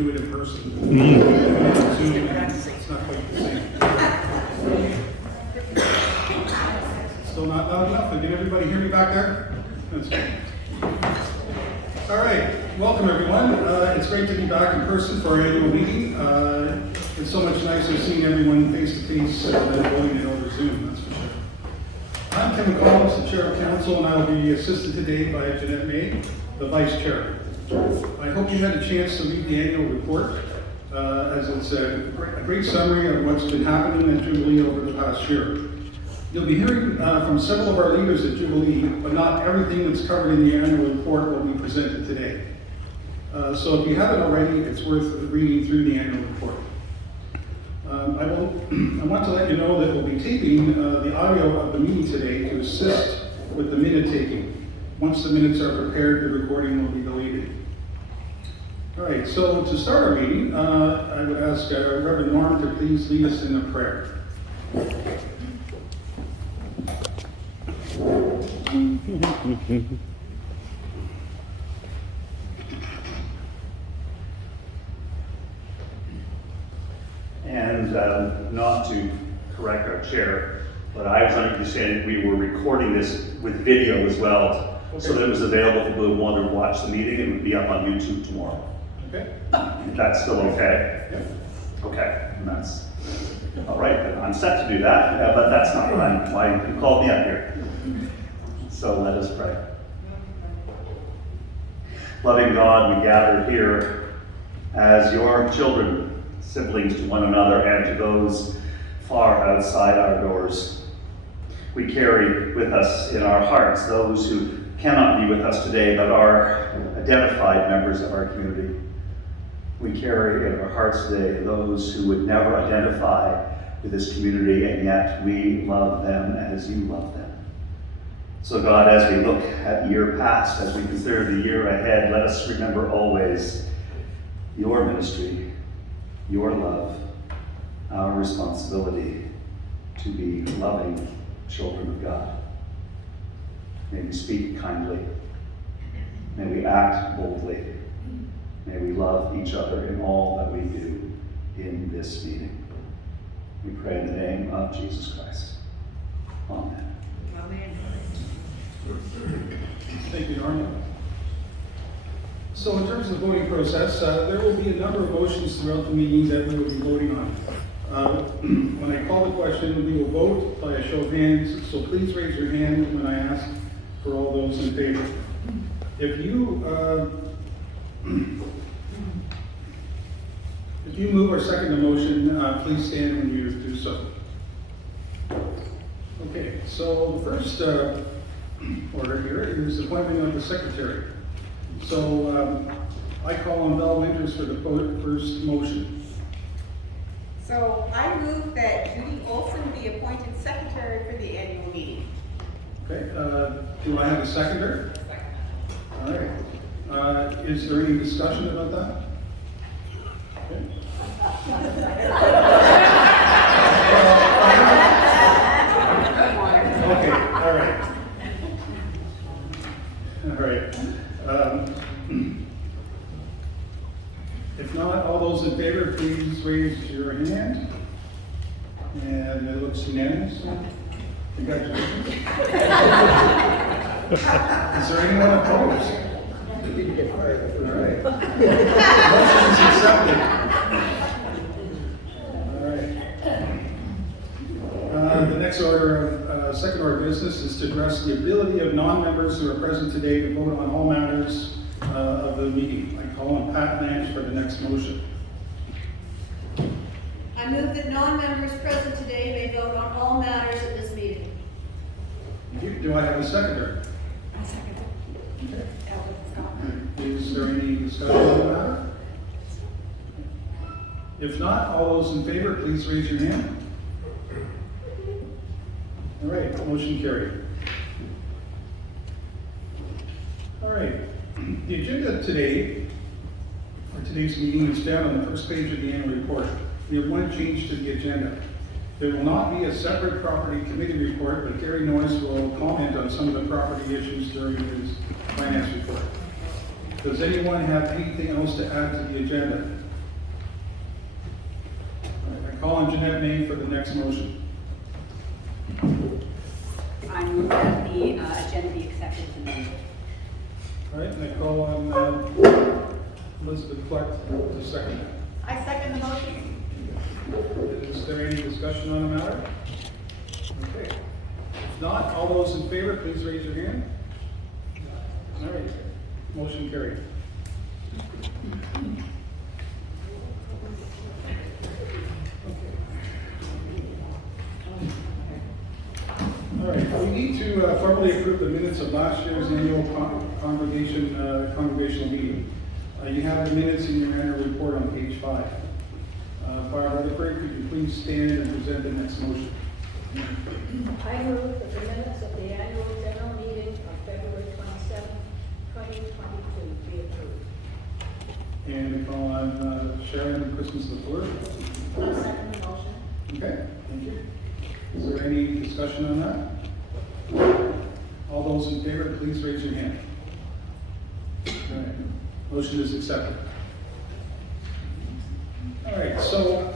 do it in person. Zoom, it's not quite the same. Still not loud enough? Did everybody hear me back there? That's good. All right, welcome everyone. It's great to be back in person for our annual meeting. It's so much nicer seeing everyone face to face than doing it over Zoom, that's for sure. I'm Tim McCollum, the Chair of Council, and I will be assisted today by Jeanette May, the Vice Chair. I hope you had a chance to read the annual report, as it's a great summary of what's been happening at Jubilee over the past year. You'll be hearing from several of our leaders at Jubilee, but not everything that's covered in the annual report will be presented today. So if you haven't already, it's worth reading through the annual report. I want to let you know that we'll be taping the audio of the meeting today to assist with the minute taking. Once the minutes are prepared, the recording will be deleted. All right, so to start our meeting, I would ask Reverend Norm to please lead us in a prayer. And not to correct our chair, but I was under the understanding we were recording this with video as well, okay, so that it was available for people who wanted to watch the meeting. It would be up on YouTube tomorrow. Okay. If that's still okay? Yep. Okay, and that's all right. I'm set to do that, but that's not why you called me up here. So let us pray. Loving God, we gather here as your children, siblings to one another and to those far outside our doors. We carry with us in our hearts those who cannot be with us today but are identified members of our community. We carry in our hearts today those who would never identify with this community, and yet we love them as you love them. So God, as we look at the year past, as we consider the year ahead, let us remember always your ministry, your love, our responsibility to be loving children of God. May we speak kindly. May we act boldly. May we love each other in all that we do in this meeting. We pray in the name of Jesus Christ. Amen. Amen. Thank you, Norm. So in terms of the voting process, there will be a number of motions throughout the meeting that we will be voting on. When I call the question, we will vote by a show of hands, so please raise your hand when I ask for all those in favor. If you move or second the motion, please stand when you do so. Okay, so the first order here is the appointment of the secretary. So I call on Val Winters for the first motion. So I move that Judy Olson be appointed secretary for the annual meeting. Okay, do I have a seconder? All right. Is there any discussion about that? Okay. Okay, all right. All right. If not, all those in favor, please raise your hand. And it looks unanimous. Congratulations. Is there anyone opposed? All right. Motion is accepted. All right. The next second order of business is to address the ability of non-members who are present today to vote on all matters of the meeting. I call on Pat Lange for the next motion. I move that non-members present today may vote on all matters at this meeting. Do I have a seconder? I second it. Okay. Is there any discussion on the matter? If not, all those in favor, please raise your hand. All right, motion carried. All right, the agenda today, for today's meeting, is found on the first page of the annual report. We have one change to the agenda. There will not be a separate property committee report, but Gary Noyes will comment on some of the property issues during his finance report. Does anyone have anything else to add to the agenda? call on Jeanette May for the next motion. I move that the agenda be accepted as amended. All right, and I call on Elizabeth Clark to second that. I second the motion. Is there any discussion on the matter? Okay. If not, all those in favor, please raise your hand. All right, motion carried. All right, we need to formally approve the minutes of last year's annual congregational meeting. You have the minutes in your annual report on page 5. Barb Rutherford, could you please stand and present the next motion? I move that the minutes of the annual general meeting of February 27, 2022 be approved. And we call on Sharon Christmas LaFleur. I'll second the motion. Okay, thank you. Is there any discussion on that? All those in favor, please raise your hand. All right, motion is accepted. All right, so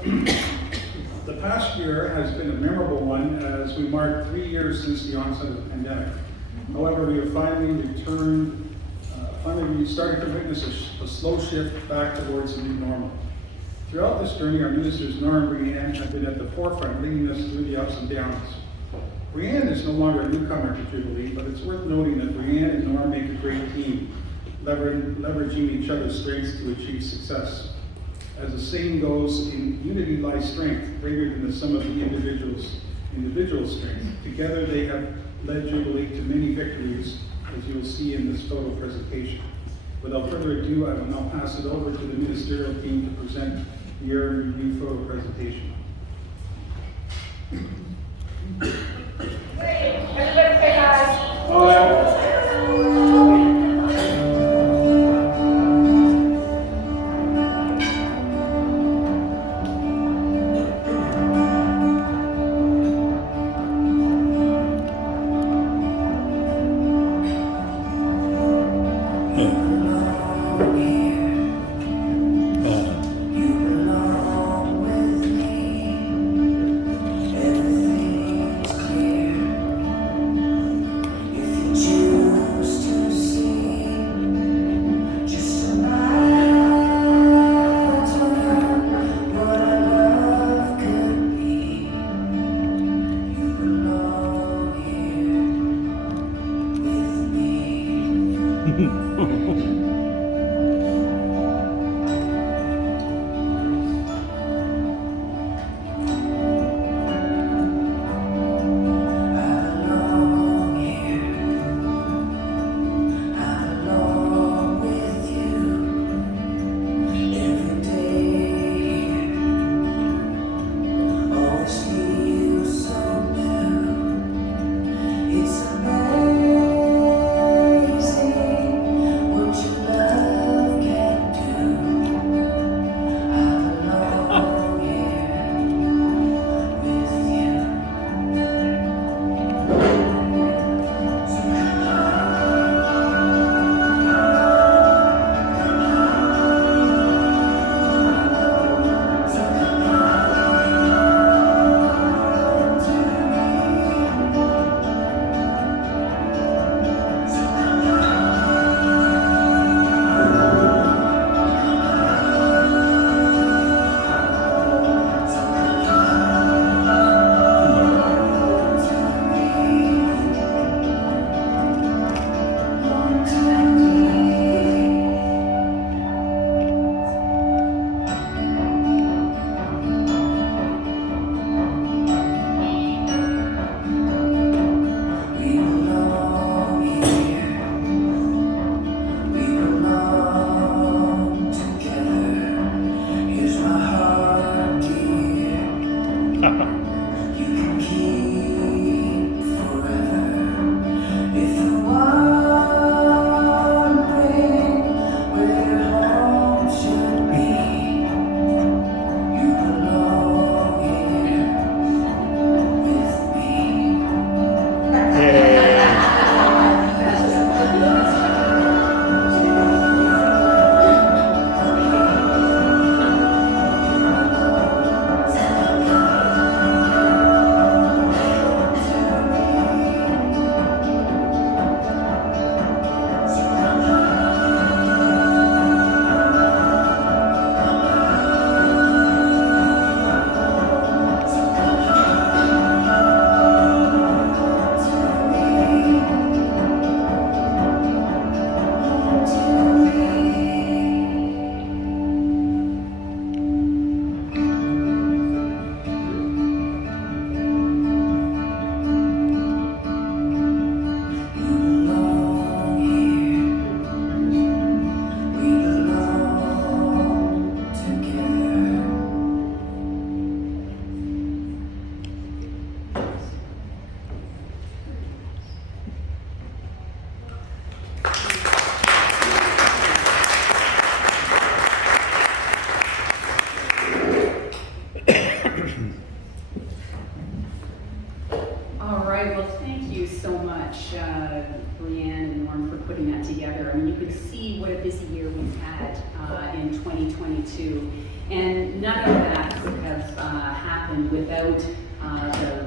the past year has been a memorable one as we mark 3 years since the onset of the pandemic. However, we have finally started to witness a slow shift back towards a new normal. Throughout this journey, our ministers, Nora and Brianne, have been at the forefront, leading us through the ups and downs. Brianne is no longer a newcomer to Jubilee, but it's worth noting that Brianne and Nora make a great team, leveraging each other's strengths to achieve success. As the saying goes, in unity lies strength, greater than the sum of the individual strength. Together they have led Jubilee to many victories, as you will see in this photo presentation. Without further ado, I will now pass it over to the ministerial team to present the year in review photo presentation. Everybody say hi. You belong with me. right, well, thank you so much, Leanne and Norm, for putting that together. I mean, you could see what a busy year we've had in 2022, and none of that could have happened without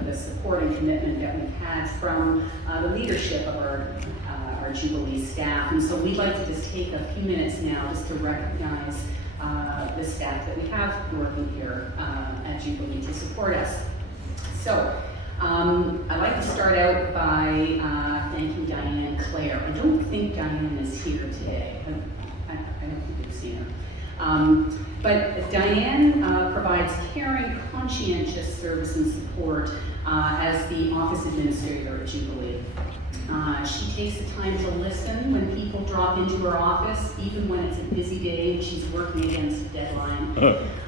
the support and commitment that we've had from the leadership of our Jubilee staff. And so we'd like to just take a few minutes now just to recognize the staff that we have working here at Jubilee to support us. So I'd like to start out by thanking Diane Clare. I don't think Diane is here today. I don't think we've seen her. But Diane provides caring, conscientious service and support as the office administrator at Jubilee. She takes the time to listen when people drop into her office, even when it's a busy day and she's working against a deadline.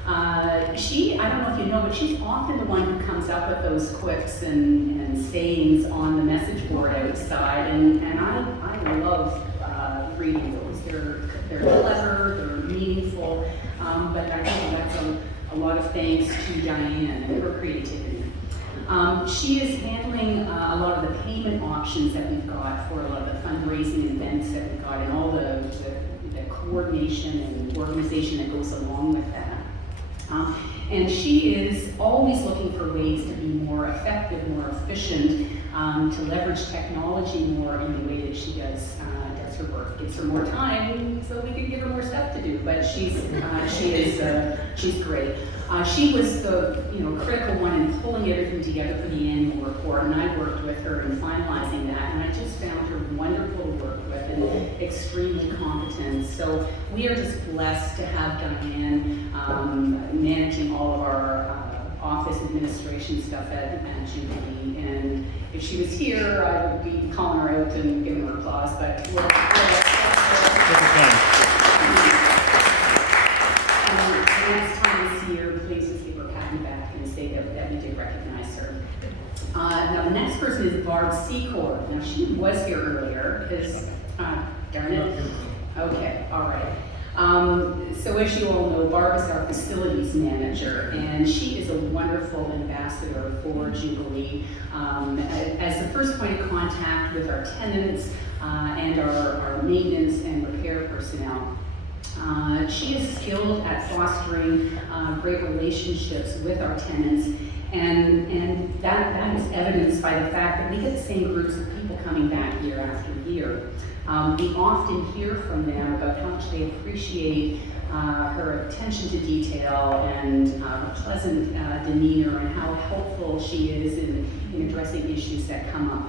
I don't know if you know, but she's often the one who comes up with those quips and sayings on the message board outside, and I love reading those. They're clever, they're meaningful, but I think that's a lot of thanks to Diane and her creativity. She is handling a lot of the payment options that we've got for a lot of the fundraising events that we've got, and all the coordination and organization that goes along with that. And she is always looking for ways to be more effective, more efficient, to leverage technology more in the way that she does her work. Gives her more time so we can give her more stuff to do. But she's great. She was the critical one in pulling everything together for the annual report, and I worked with her in finalizing that, and I just found her wonderful to work with and extremely competent. So we are just blessed to have Diane managing all of our office administration stuff at Jubilee. And if she was here, I would be calling her out and giving her applause, but we're next time you see her, please just give her a pat on the back and say that we did recognize her. Now the next person is Barb Secor. Now she was here earlier because, darn it. Okay, all right. So as you all know, Barb is our facilities manager, and she is a wonderful ambassador for Jubilee as the first point of contact with our tenants and our maintenance and repair personnel. She is skilled at fostering great relationships with our tenants, and that is evidenced by the fact that we get the same groups of people coming back year after year. We often hear from them about how much they appreciate her attention to detail and her pleasant demeanor, and how helpful she is in addressing issues that come up.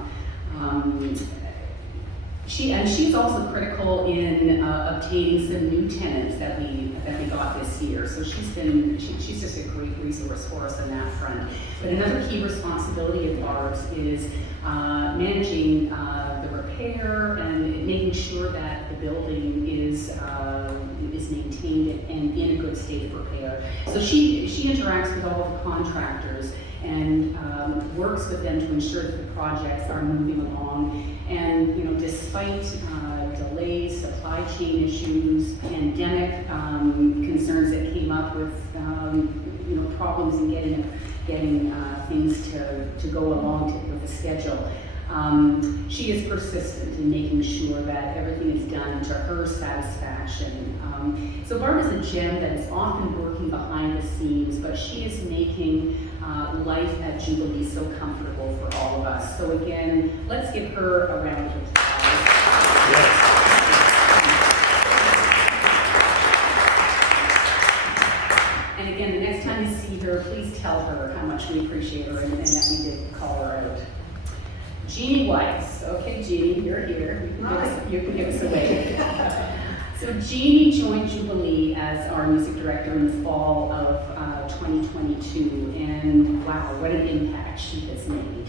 She's also critical in obtaining some new tenants that we got this year. So she's just a great resource for us on that front. But another key responsibility of Barb's is managing the repair and making sure that the building is maintained and in a good state of repair. So she interacts with all of the contractors and works with them to ensure that the projects are moving along. And despite delays, supply chain issues, pandemic concerns that came up with problems in getting things to go along with the schedule, she is persistent in making sure that everything is done to her satisfaction. So Barb is a gem that is often working behind the scenes, but she is making life at Jubilee so comfortable for all of us. So again, let's give her a round of applause. Yes. And again, the next time you see her, please tell her how much we appreciate her and that we did call her out. Jeannie Weiss. Okay, Jeannie, you're here. You can give us a wave. So Jeannie joined Jubilee as our music director in the fall of 2022, and wow, what an impact she has made.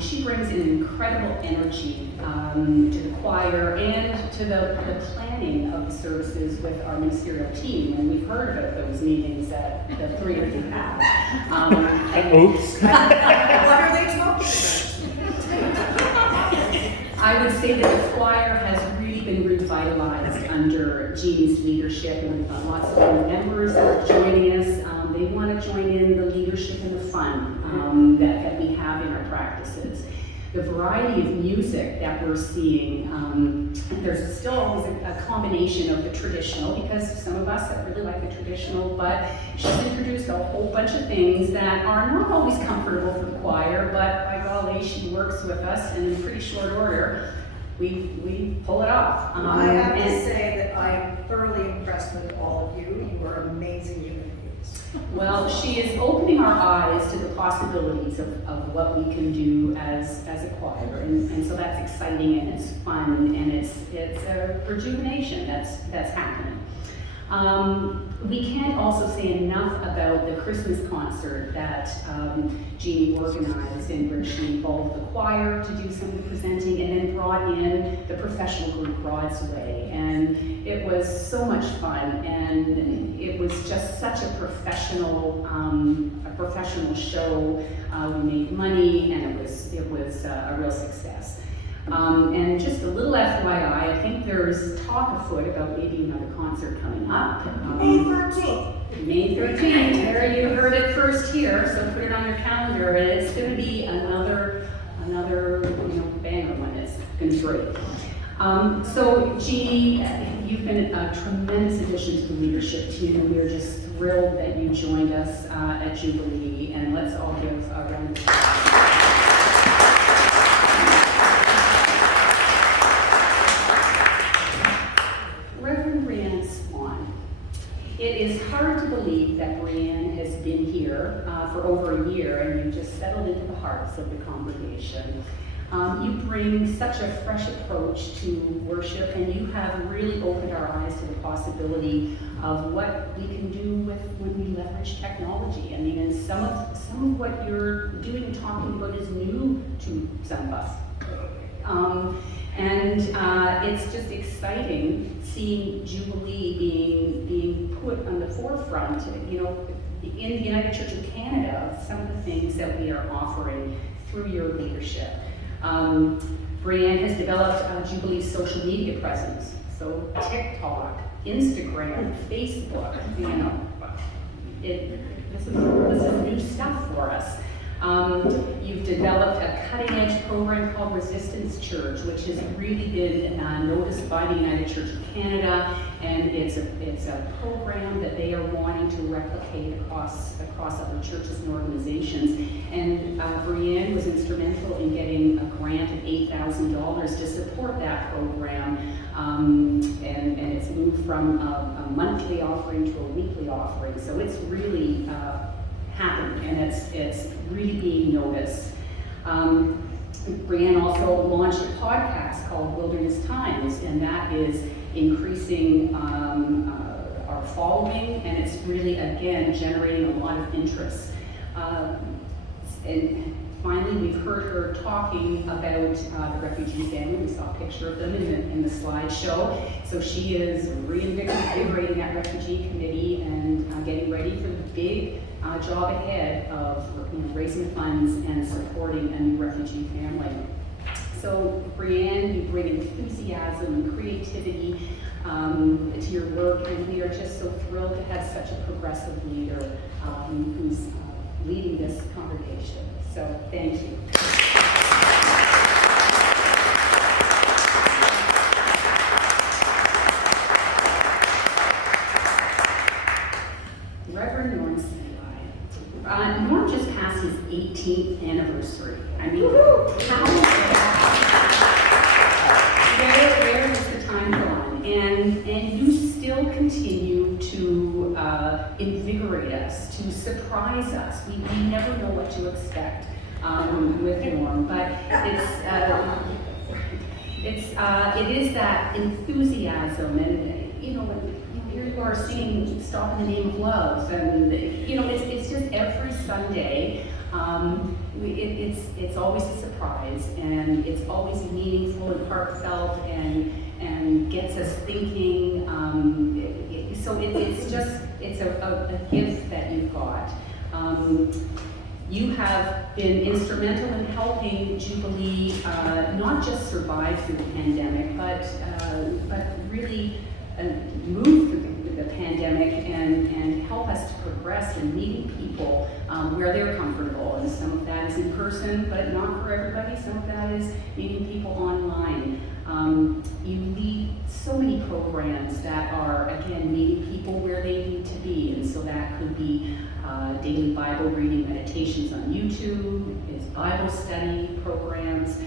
She brings an incredible energy to the choir and to the planning of the services with our ministerial team, and we've heard about those meetings that the three of you have. Oops. What are they talking about? I would say that the choir has really been revitalized under Jeannie's leadership, and we've got lots of new members that are joining us. They want to join in the leadership and the fun that we have in our practice. practices. The variety of music that we're seeing, there's still always a combination of the traditional, because some of us that really like the traditional, but she's introduced a whole bunch of things that are not always comfortable for the choir, but by golly, she works with us, and in pretty short order, we pull it off. I have to and- say that I am thoroughly impressed with all of you. You are amazing human beings. Well, she is opening our eyes to the possibilities of what we can do as a choir, and so that's exciting and it's fun and it's a rejuvenation that's happening. We can't also say enough about the Christmas concert that Jeannie organized, in which she involved the choir to do some of the presenting and then brought in the professional group Broadsway. And it was so much fun, and it was just such a professional show. We made money, and it was a real success. And just a little FYI, I think there's talk afoot about maybe another concert coming up. May 13th. May 13th, there you heard it first here, so put it on your calendar, and it's going to be another banger one. It's going to be great. So Jeannie, you've been a tremendous addition to the leadership team, and we're just thrilled that you joined us at Jubilee, and let's all give a round of applause. It is hard to believe that Brianne has been here for over a year, and you've just settled into the hearts of the congregation. You bring such a fresh approach to worship, and you have really opened our eyes to the possibility of what we can do when we leverage technology. I mean, and some of what you're doing and talking about is new to some of us. It's just exciting seeing Jubilee being put on the forefront, in the United Church of Canada, of some of the things that we are offering through your leadership. Brianne has developed Jubilee's social media presence, so TikTok, Instagram, Facebook, this is new stuff for us. You've developed a cutting-edge program called Resistance Church, which has really been noticed by the United Church of Canada, and it's a program that they are wanting to replicate across other churches and organizations. And Brianne was instrumental in getting a grant of $8,000 to support that program, and it's moved from a monthly offering to a weekly offering. So it's really happened, and it's really being noticed. Brianne also launched a podcast called Wilderness Times, and that is increasing our following, and it's really, again, generating a lot of interest. And finally, we've heard her talking about the refugee family. We saw a picture of them in the slideshow. So she is reinvigorating that refugee committee and getting ready for the big job ahead of raising funds and supporting a new refugee family. So Brianne, you bring enthusiasm and creativity to your work, and we are just so thrilled to have such a progressive leader who's leading this congregation. So thank you. Reverend Norm Sandline. Norm just passed his 18th anniversary. I mean, how is that? Where has the time gone? And you still continue to invigorate us, to surprise us. We never know what to expect with Norm, but it is that enthusiasm, and here you are singing "Stop in the Name of Love," and it's just every Sunday. It's always a surprise, and it's always meaningful and heartfelt, and gets us thinking. So it's a gift that you've got. You have been instrumental in helping Jubilee not just survive through the pandemic, but really move through the pandemic and help us to progress in meeting people where they're comfortable. And some of that is in person, but not for everybody. Some of that is meeting people online. You lead so many programs that are, again, meeting people where they need to be. And so that could be daily Bible reading meditations on YouTube, it's Bible study programs.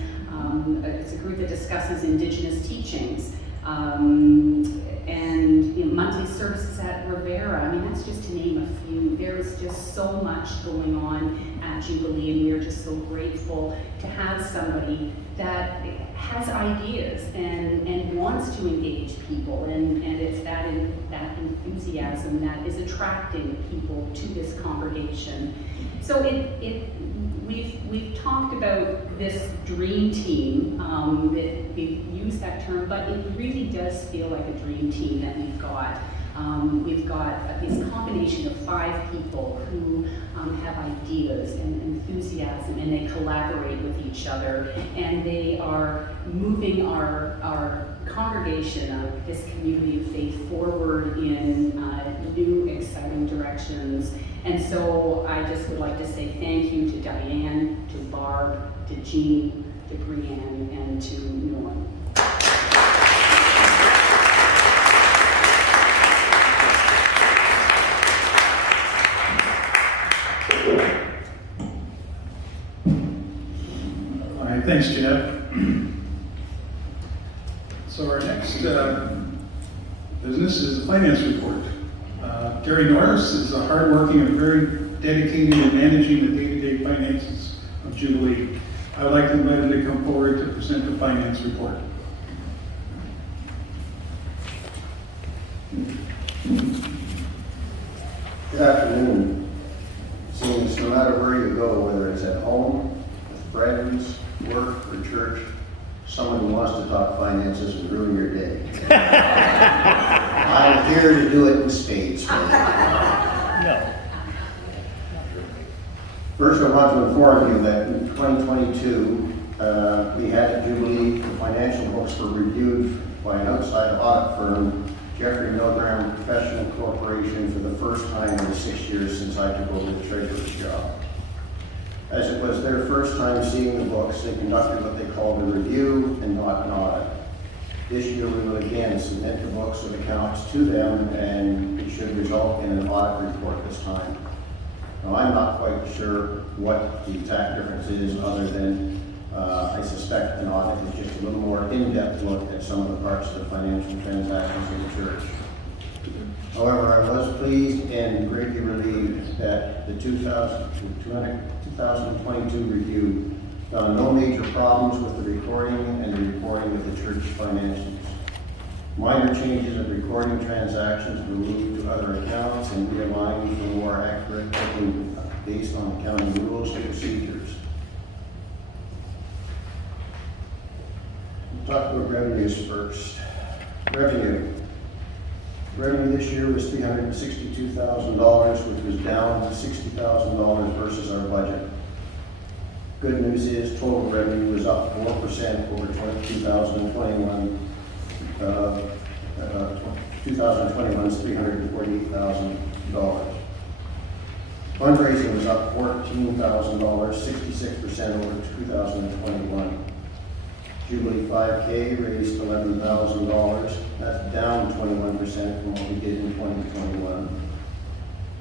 It's a group that discusses Indigenous teachings. And monthly services at Rivera. I mean, that's just to name a few. There is just so much going on at Jubilee, and we are just so grateful to have somebody that has ideas and wants to engage people, and it's that enthusiasm that is attracting people to this congregation. So we've talked about this dream team. We've used that term, but it really does feel like a dream team that we've got. We've got this combination of 5 people who have ideas and enthusiasm, and they collaborate with each other, and they are moving our congregation, this community of faith, forward in new, exciting directions. And so I just would like to say thank you to Diane, to Barb, to Jean, to Brianne, and to Norm. All right, thanks, Jeanette. So our next business is the finance report. Gary Norris is a hardworking and very dedicated in managing the day-to-day finances of Jubilee. I would like to invite him to come forward to present the finance report. Good afternoon. Seems no matter where you go, whether it's at home, with friends, work, or church, someone wants to talk finances and ruin your day. I'm here to do it in spades. No. First, I want to inform you that in 2022, we had at Jubilee, the financial books were reviewed by an outside audit firm, Jeffrey Milgram Professional Corporation, for the first time in the 6 years since I took over the treasurer's job. As it was their first time seeing the books, they conducted what they called a review and not an audit. This year we will again submit the books of accounts to them, and it should result in an audit report this time. Now, I'm not quite sure what the exact difference is, other than I suspect an audit is just a little more in-depth look at some of the parts of the financial transactions of the church. However, I was pleased and greatly relieved that the 2022 review found no major problems with the recording and the reporting of the church financials. Minor changes of recording transactions were moved to other accounts and realigned for more accurate booking based on accounting rules and procedures. We'll talk about revenues first. Revenue this year was $362,000, which was down $60,000 versus our budget. Good news is total revenue was up 4% over 2021. 2021's $348,000. Fundraising was up $14,000, 66% over 2021. Jubilee 5K raised $11,000. That's down 21% from what we did in 2021.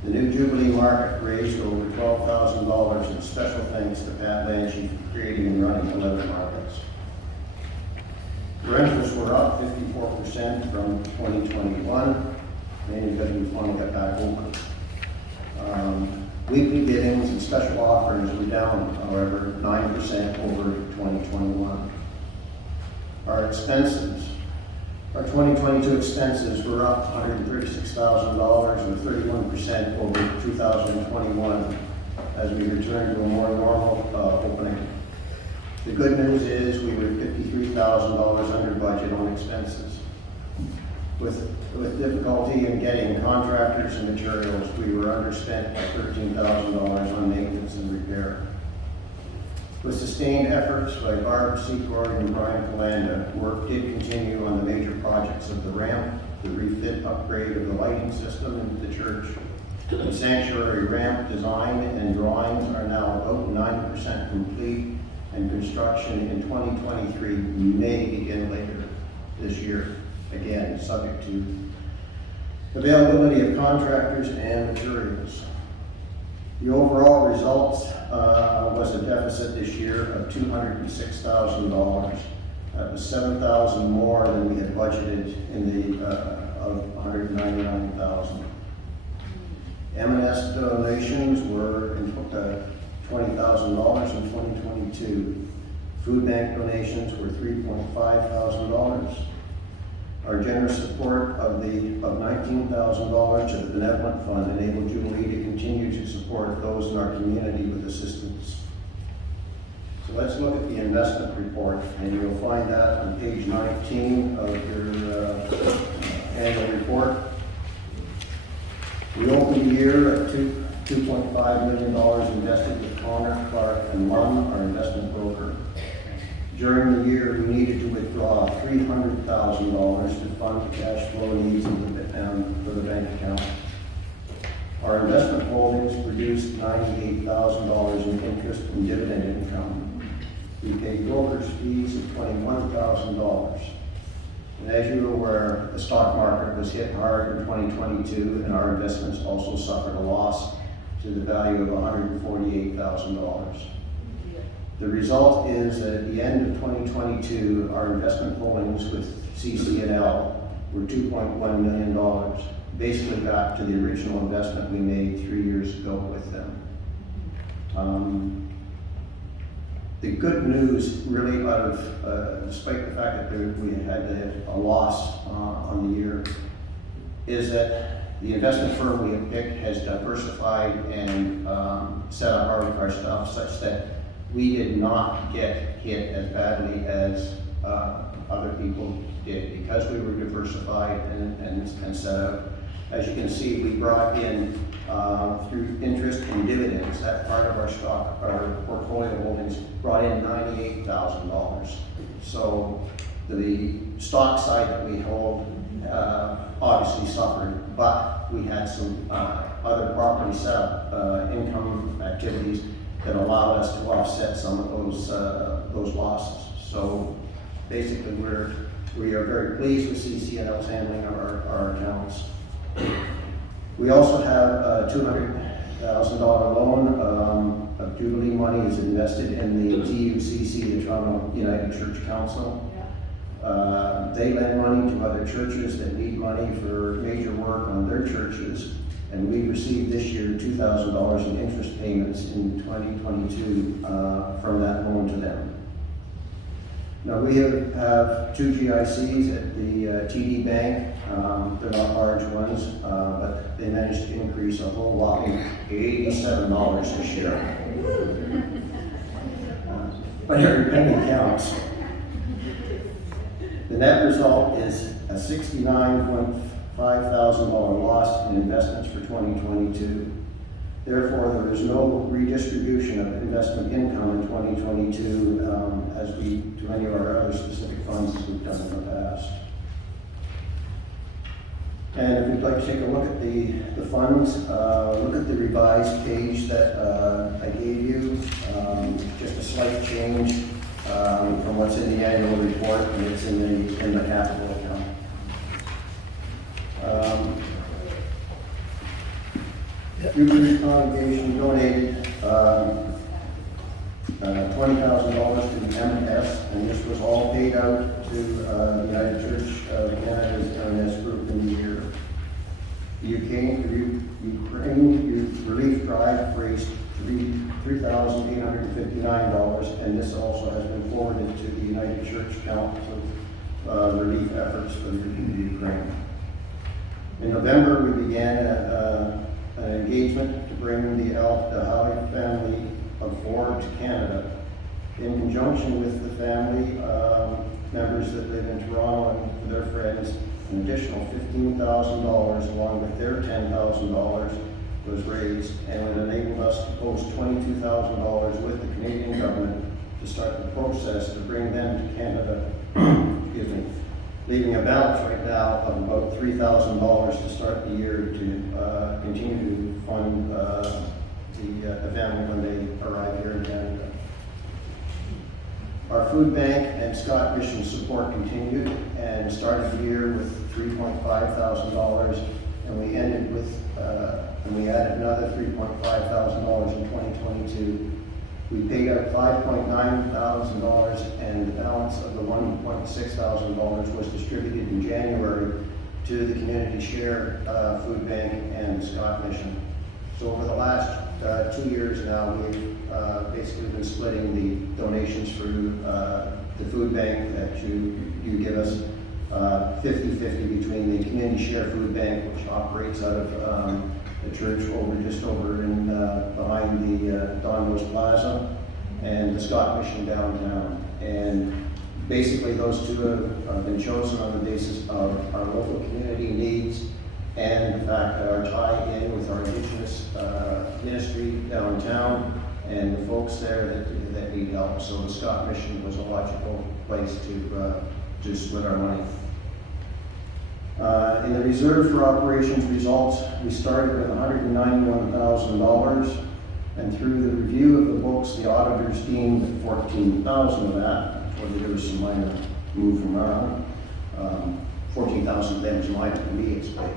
The new Jubilee market raised over $12,000, and special thanks to Pat Lanchey for creating and running 11 markets. Rentals were up 54% from 2021, mainly because we want to get back open. Weekly biddings and special offerings were down, however, 9% over 2021. Our expenses. Our 2022 expenses were up $136,000, or 31% over 2021, as we returned to a more normal opening. The good news is we were $53,000 under budget on expenses. With difficulty in getting contractors and materials, we were underspent by $13,000 on maintenance and repair. With sustained efforts by Barb Secord and Brian Kalanda, work did continue on the major projects of the ramp, the refit upgrade of the lighting system in the church. The sanctuary ramp design and drawings are now about 90% complete, and construction in 2023 may begin later this year, again, subject to availability of contractors and materials. The overall results was a deficit this year of $206,000. That was $7,000 more than we had budgeted in the of $199,000. M&S donations were $20,000 in 2022. Food bank donations were $3,500. Our generous support of $19,000 of the benevolent fund enabled Jubilee to continue to support those in our community with assistance. So let's look at the investment report, and you'll find that on page 19 of your annual report. We opened the year at $2.5 million invested with Connor, Clark, and Lund, our investment broker. During the year, we needed to withdraw $300,000 to fund the cash flow needs for the bank account. Our investment holdings produced $98,000 in interest and dividend income. We paid broker's fees of $21,000. And as you're aware, the stock market was hit hard in 2022, and our investments also suffered a loss to the value of $148,000. The result is that at the end of 2022, our investment holdings with CC&L were $2.1 million, basically back to the original investment we made 3 years ago with them. The good news, really, out of despite the fact that we had a loss on the year, is that the investment firm we have picked has diversified and set up our stuff such that we did not get hit as badly as other people did, because we were diversified and set up. As you can see, we brought in through interest and dividends, that part of our stock, our portfolio holdings, brought in $98,000. So the stock side that we hold obviously suffered, but we had some other property setup income activities that allowed us to offset some of those losses. So basically, we are very pleased with CC&L's handling of our accounts. We also have a $200,000 loan of Jubilee money is invested in the TUCC, the Toronto United Church Council. They lend money to other churches that need money for major work on their churches, and we received this year $2,000 in interest payments in 2022 from that loan to them. Now, we have two GICs at the TD Bank. They're not large ones, but they managed to increase a whole whopping $87 this year. But every penny counts. The net result is a $69.5 thousand loss in investments for 2022. Therefore, there is no redistribution of investment income in 2022 as we do any of our other specific funds as we've done in the past. And if you'd like to take a look at the funds, look at the revised page that I gave you. Just a slight change from what's in the annual report, and it's in the capital account. Jubilee Congregation donated $20,000 to the M&S, and this was all paid out to the United Church of Canada's M&S group in the year. The Ukraine Relief Drive raised $3,859, and this also has been forwarded to the United Church Council relief efforts for the Ukraine. In November, we began an engagement to bring the Halley family of 4 to Canada. In conjunction with the family members that live in Toronto and their friends, an additional $15,000 along with their $10,000 was raised, and it enabled us to post $22,000 with the Canadian government to start the process to bring them to Canada. Excuse me. leaving a balance right now of about $3,000 to start the year to continue to fund the family when they arrive here in Canada. Our food bank and Scott Mission support continued and started the year with $3,500, and we ended with, and we added another $3,500 in 2022. We paid out $5,900, and the balance of the $1,600 was distributed in January to the community share food bank and the Scott Mission. So over the last 2 years now, we've basically been splitting the donations through the food bank that you give us 50-50 between the community share food bank, which operates out of the church just over in behind the Don Rose Plaza, and the Scott Mission downtown. And basically those two have been chosen on the basis of our local community needs and the fact that our tie-in with our Indigenous ministry downtown and the folks there that need help. So the Scott Mission was a logical place to split our money. In the reserve for operations results, we started with $191,000, and through the review of the books, the auditors deemed that $14,000 of that, whether there was some minor move from around, 14,000 of them is minor to me, it's big.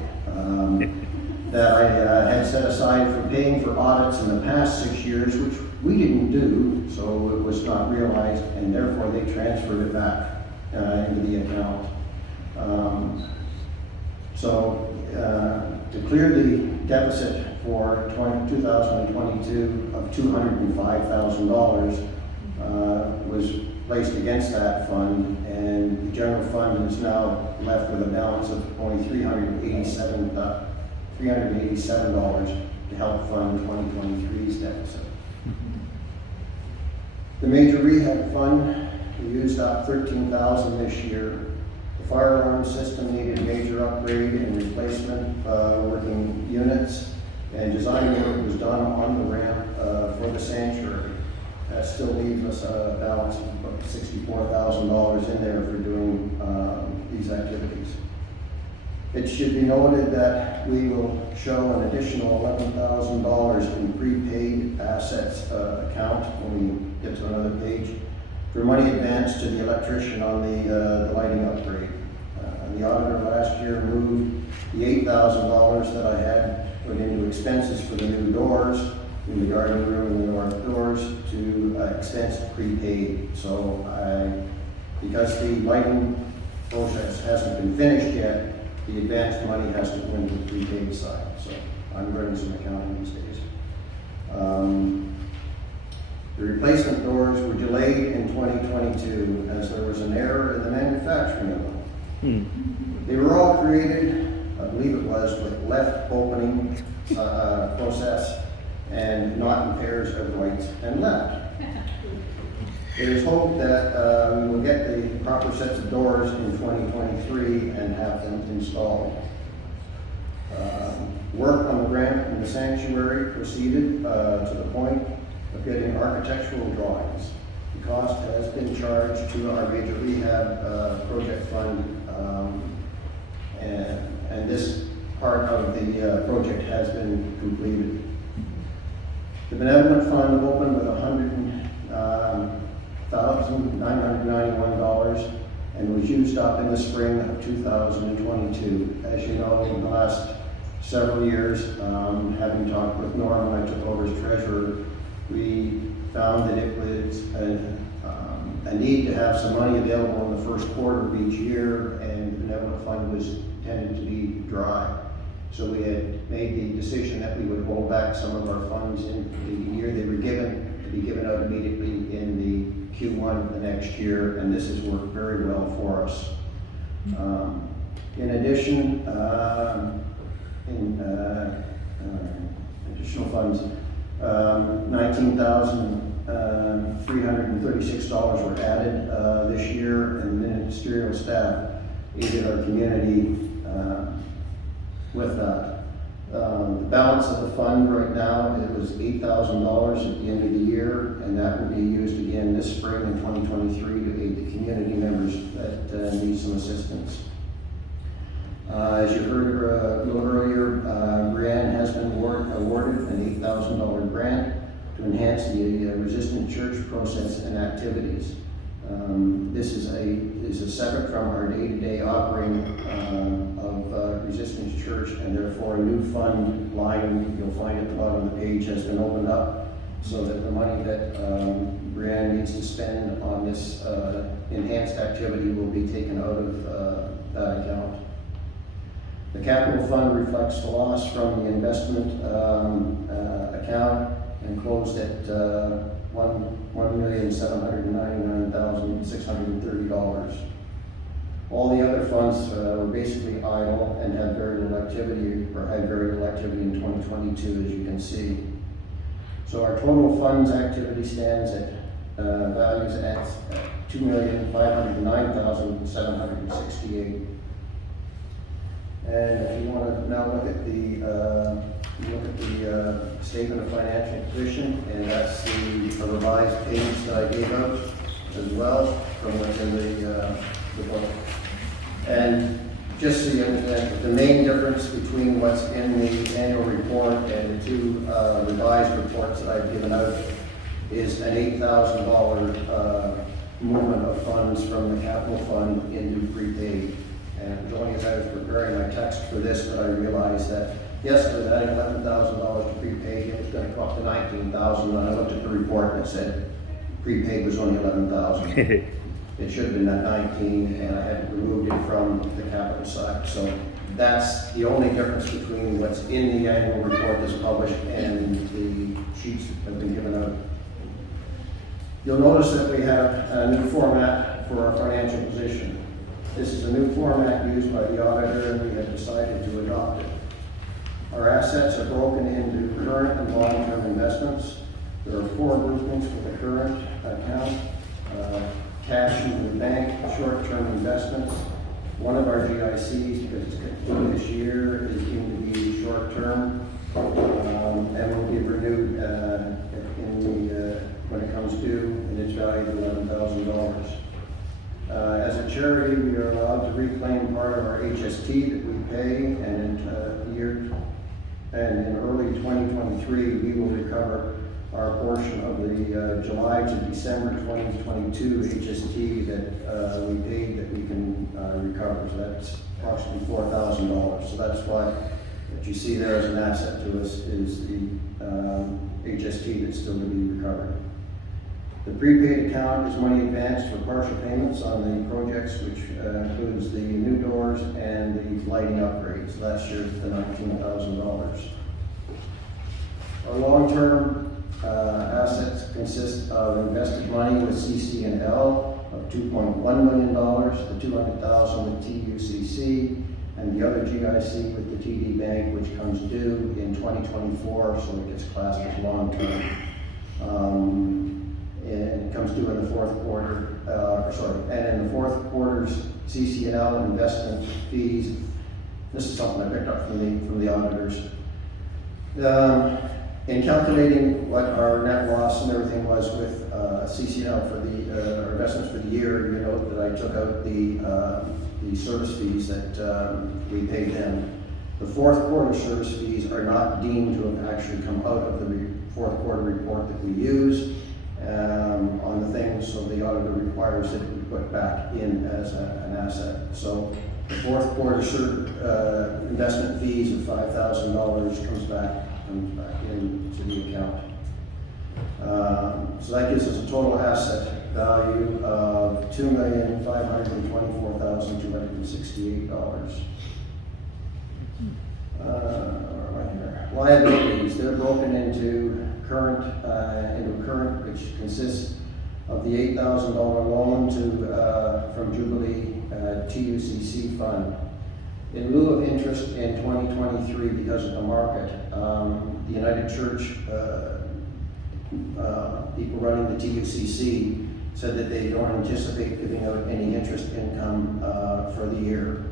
That I had set aside for paying for audits in the past 6 years, which we didn't do, so it was not realized, and therefore they transferred it back into the account. So to clear the deficit for 2022 of $205,000 was placed against that fund, and the general fund is now left with a balance of only $387 to help fund 2023's deficit. The major rehab fund, we used up $13,000 this year. The fire alarm system needed major upgrade and replacement working units, and design work was done on the ramp for the sanctuary. That still leaves us a balance of about $64,000 in there for doing these activities. It should be noted that we will show an additional $11,000 in prepaid assets account when we get to another page for money advanced to the electrician on the lighting upgrade. The auditor last year moved the $8,000 that I had put into expenses for the new doors in the garden room and the north doors to expense prepaid. So because the lighting process hasn't been finished yet, the advanced money has to go into the prepaid side. So I'm learning some accounting these days. The replacement doors were delayed in 2022 as there was an error in the manufacturing of them. They were all created, I believe it was, with left opening process and not in pairs of right and left. It is hoped that we will get the proper sets of doors in 2023 and have them installed. Work on the ramp in the sanctuary proceeded to the point of getting architectural drawings. The cost has been charged to our major rehab project fund, and this part of the project has been completed. The benevolent fund opened with $100,991 and was used up in the spring of 2022. As you know, in the last several years, having talked with Norm when I took over as treasurer, we found that it was a need to have some money available in the first quarter of each year, and the benevolent fund was tended to be dry. So we had made the decision that we would hold back some of our funds in the year they were given to be given out immediately in the Q1 of the next year, and this has worked very well for us. In addition, additional funds, $19,336 were added this year, and ministerial staff aided our community with that. The balance of the fund right now, it was $8,000 at the end of the year, and that will be used again this spring in 2023 to aid the community members that needs some assistance. As you heard a little earlier, Brianne has been awarded an $8,000 grant to enhance the resistant church process and activities. This is separate from our day-to-day operating of Resistance Church, and therefore a new fund line, you'll find at the bottom of the page, has been opened up so that the money that Brianne needs to spend on this enhanced activity will be taken out of that account. The capital fund reflects the loss from the investment account and closed at $1,799,630. All the other funds were basically idle and had very little activity, or had very little activity in 2022, as you can see. So our total funds activity stands at values at $2,509,768. And if you want to now look at the statement of financial position, and that's the revised page that I gave out as well from what's in the book. And just so you understand, the main difference between what's in the annual report and the two revised reports that I've given out is an $8,000 movement of funds from the capital fund into prepaid. And it was only as I was preparing my text for this that I realized that, yes, I was adding $11,000 to prepaid, it was going to go up to $19,000, and I looked at the report and it said prepaid was only $11,000. It should have been at 19, and I had removed it from the capital side. So that's the only difference between what's in the annual report that's published and the sheets that have been given out. You'll notice that we have a new format for our financial position. This is a new format used by the auditor, and we have decided to adopt it. Our assets are broken into current and long-term investments. There are 4 groupings for the current account. Cash in the bank, short-term investments. One of our GICs, because it's concluded this year, is deemed to be short-term, and will be renewed when it comes due, and it's valued at $11,000. As a charity, we are allowed to reclaim part of our HST that we pay, and in early 2023, we will recover our portion of the July to December 2022 HST that we paid that we can recover. So that's approximately $4,000. So that's why what you see there as an asset to us is the HST that's still to be recovered. The prepaid account is money advanced for partial payments on the projects, which includes the new doors and the lighting upgrades. So that's the $19,000. Our long-term assets consist of invested money with CC&L of $2.1 million, the $200,000 with TUCC, and the other GIC with the TD Bank, which comes due in 2024, so it gets classed as long-term. And it comes due in the fourth quarter, and in the fourth quarter's CC&L investment fees. This is something I picked up from the auditors. In calculating what our net loss and everything was with CC&L for our investments for the year, you note that I took out the service fees that we paid them. The fourth quarter service fees are not deemed to have actually come out of the fourth quarter report that we use on the things, so the auditor requires that it be put back in as an asset. So the fourth quarter investment fees of $5,000 comes back into the account. So that gives us a total asset value of $2,524,268. Liabilities, they're broken into current, which consists of the $8,000 loan from Jubilee TUCC fund. In lieu of interest in 2023 because of the market, the United Church people running the TUCC said that they don't anticipate giving out any interest income for the year.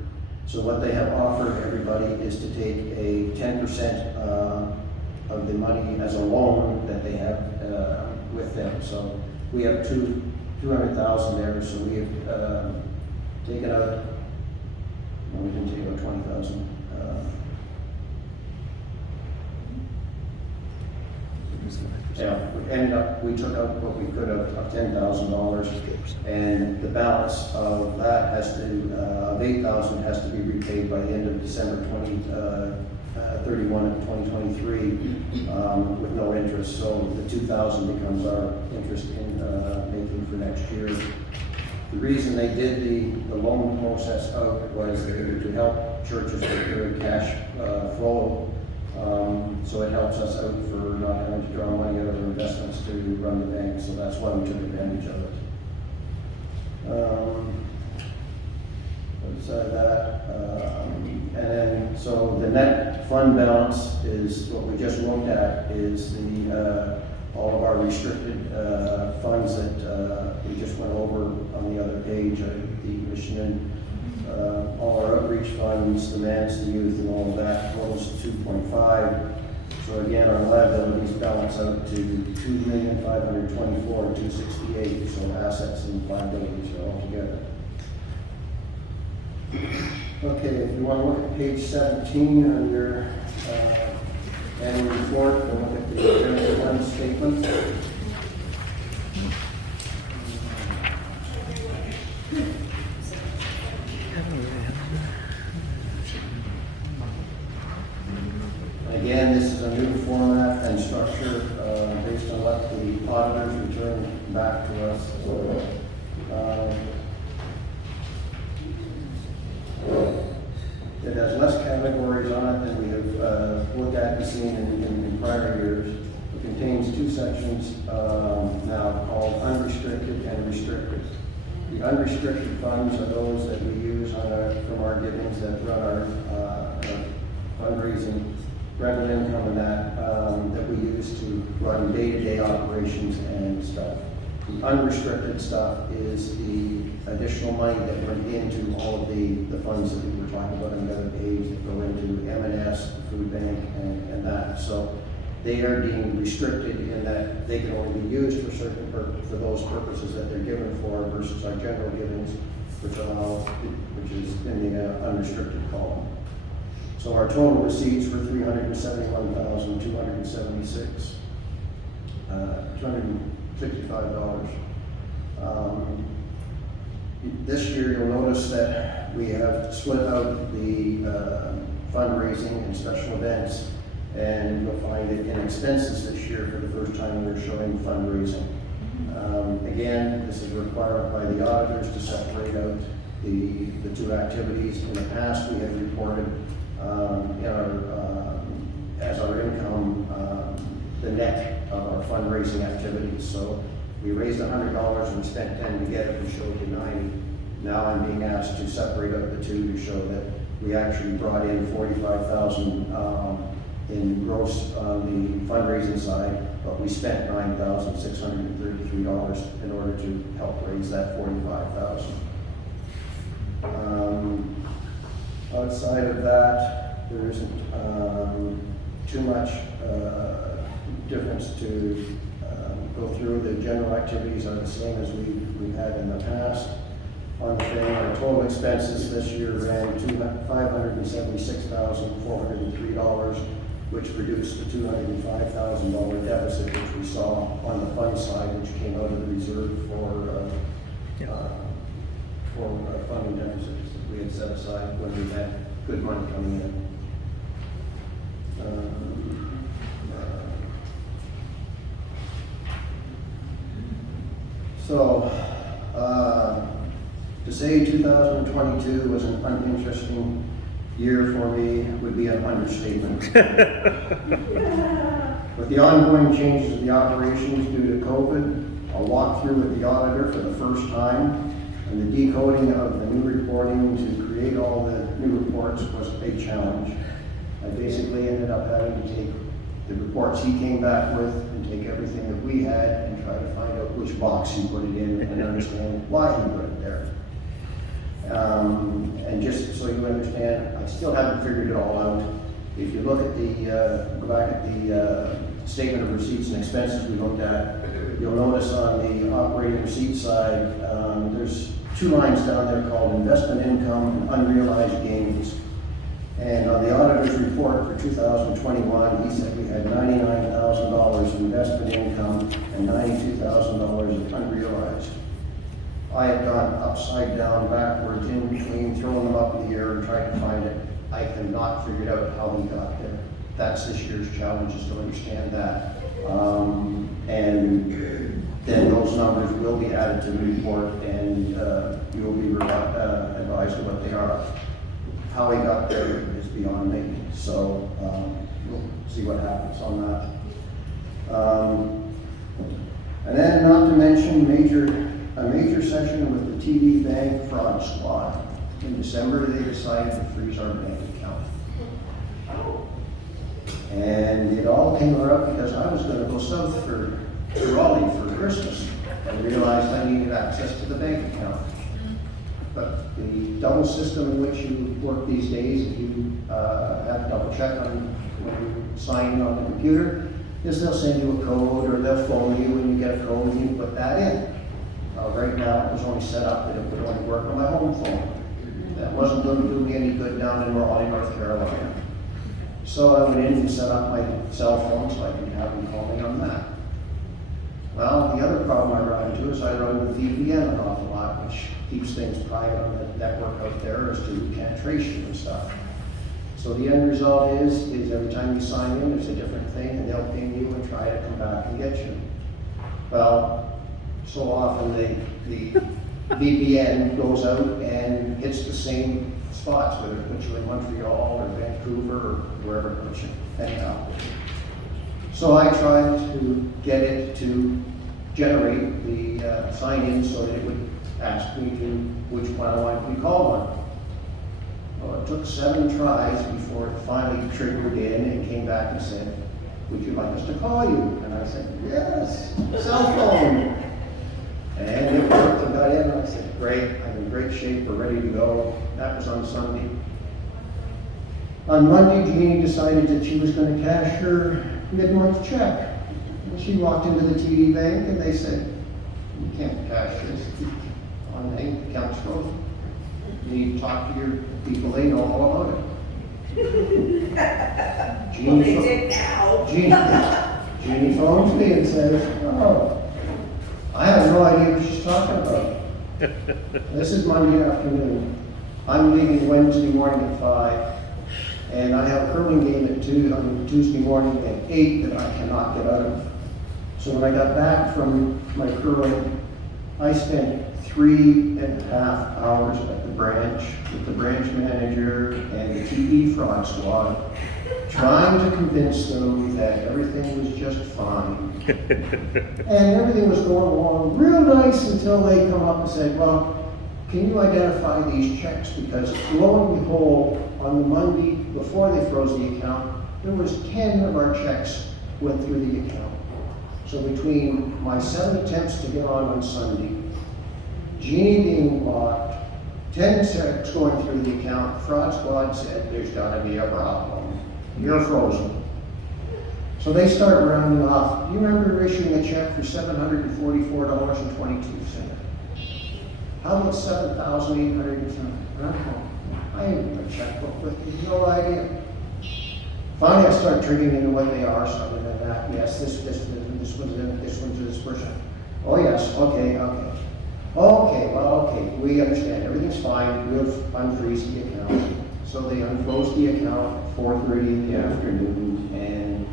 So what they have offered everybody is to take a 10% of the money as a loan that they have with them. So we have $200,000 there, so we have taken out, no, we didn't take out 20,000. Yeah, we took out what we could of $10,000, and the balance of that has to, of 8,000 has to be repaid by the end of December 31 of 2023, with no interest. So the 2,000 becomes our interest in making for next year. The reason they did the loan process out was to help churches with their cash flow. So it helps us out for not having to draw money out of our investments to run the bank, so that's why we took advantage of it. Outside of that, and then, so the net fund balance is what we just looked at, is the, all of our restricted funds that we just went over on the other page, the Michigan, all our outreach funds, the man's, the youth, and all of that totals 2.5. So again, our liabilities balance out to $2,524,268. So assets and liabilities are all together. Okay, if you want to look at page 17 on your annual report, and look at the general fund statement. Again, this is a new format and structure based on what the auditors returned back to us. So, it has less categories on it than we have looked at and seen in prior years. It contains two sections now called unrestricted and restricted. The unrestricted funds are those that we use from our givings that run our fundraising, rental income, and that we use to run day-to-day operations and stuff. The unrestricted stuff is the additional money that went into all of the funds that we were talking about on the other page that go into M&S, the food bank, and that. So they are deemed restricted in that they can only be used for certain for those purposes that they're given for versus our general givings, which is in the unrestricted column. So our total receipts were $371,276, $265. This year, you'll notice that we have split out the fundraising and special events, and you'll find it in expenses this year for the first time we're showing fundraising. Again, this is required by the auditors to separate out the two activities. In the past, we had reported as our income the net of our fundraising activities. So we raised $100 and we spent 10 to get it, we showed you 90. Now I'm being asked to separate out the two to show that we actually brought in 45,000 in gross on the fundraising side, but we spent $9,633 in order to help raise that 45,000. Outside of that, there isn't too much difference to go through. The general activities are the same as we've had in the past. One thing, our total expenses this year ran $576,403, which reduced the $205,000 deficit which we saw on the fund side, which came out of the reserve for funding deficits that we had set aside when we had good money coming in. To say 2022 was an uninteresting year for me would be an understatement. With the ongoing changes of the operations due to COVID, a walkthrough with the auditor for the first time, and the decoding of the new reporting to create all the new reports was a big challenge. I basically ended up having to take the reports he came back with and take everything that we had and try to find out which box he put it in and understand why he put it there. And just so you understand, I still haven't figured it all out. If you look at go back at the statement of receipts and expenses we looked at, you'll notice on the operating receipt side, there's two lines down there called investment income and unrealized gains. And on the auditor's report for 2021, he said we had $99,000 investment income and $92,000 unrealized. I had gone upside down, backwards, in between, throwing them up in the air and trying to find it. I cannot figure out how he got there. That's this year's challenge, is to understand that. And then those numbers will be added to the report, and you will be advised of what they are. How he got there is beyond me, so we'll see what happens on that. And then, not to mention, a major session with the TD Bank fraud squad. In December, they decided to freeze our bank account. And it all came about because I was going to go south to Raleigh for Christmas and realized I needed access to the bank account. But the double system in which you work these days, if you have to double check on when you sign in on the computer, is they'll send you a code or they'll phone you and you get a code and you put that in. Right now, it was only set up that it would only work on my home phone. That wasn't going to do me any good down in Raleigh, North Carolina. So I went in and set up my cell phone so I could have them call me on that. Well, the other problem I run into is I run with VPN an awful lot, which keeps things private on the network out there as to who can't trace you and stuff. So the end result is every time you sign in, there's a different thing, and they'll ping you and try to come back and get you. Well, so often the VPN goes out and hits the same spots, whether it puts you in Montreal or Vancouver or wherever it puts you. Anyhow. So I tried to get it to generate the sign-in so that it would ask me to which one I wanted to be called on. Well, it took 7 tries before it finally triggered in and came back and said, "Would you like us to call you?" And I said, "Yes, cell phone." And it worked, and got in, and I said, "Great, I'm in great shape, we're ready to go." That was on Sunday. On Monday, Jeannie decided that she was going to cash her mid-month check. And she walked into the TD Bank and they said, "You can't cash this on the account's closed. You need to talk to your people, they know all about it." Well, they did now. Jeannie phones me and says, "Oh, I have no idea what she's talking about." This is Monday afternoon. I'm leaving Wednesday morning at 5, and I have a curling game at 2 on Tuesday morning at 8 that I cannot get out of. So when I got back from my curling, I spent 3.5 hours at the branch with the branch manager and the TD fraud squad, trying to convince them that everything was just fine. And everything was going along real nice until they come up and said, "Well, can you identify these checks?" Because lo and behold, on the Monday before they froze the account, there was 10 of our checks went through the account. So between my 7 attempts to get on Sunday, Jeannie being blocked, 10 checks going through the account, fraud squad said, "There's got to be a problem. You're frozen." So they start rounding off. Do you remember issuing a check for $744.22? How about 7,800 and something? I ain't got a checkbook with me, no idea. Finally, I start triggering into what they are, so I'm going to that. Yes, this one's this person. Oh yes, okay. Okay, we understand, everything's fine, we'll unfreeze the account. So they unfroze the account at 4:30 in the afternoon, and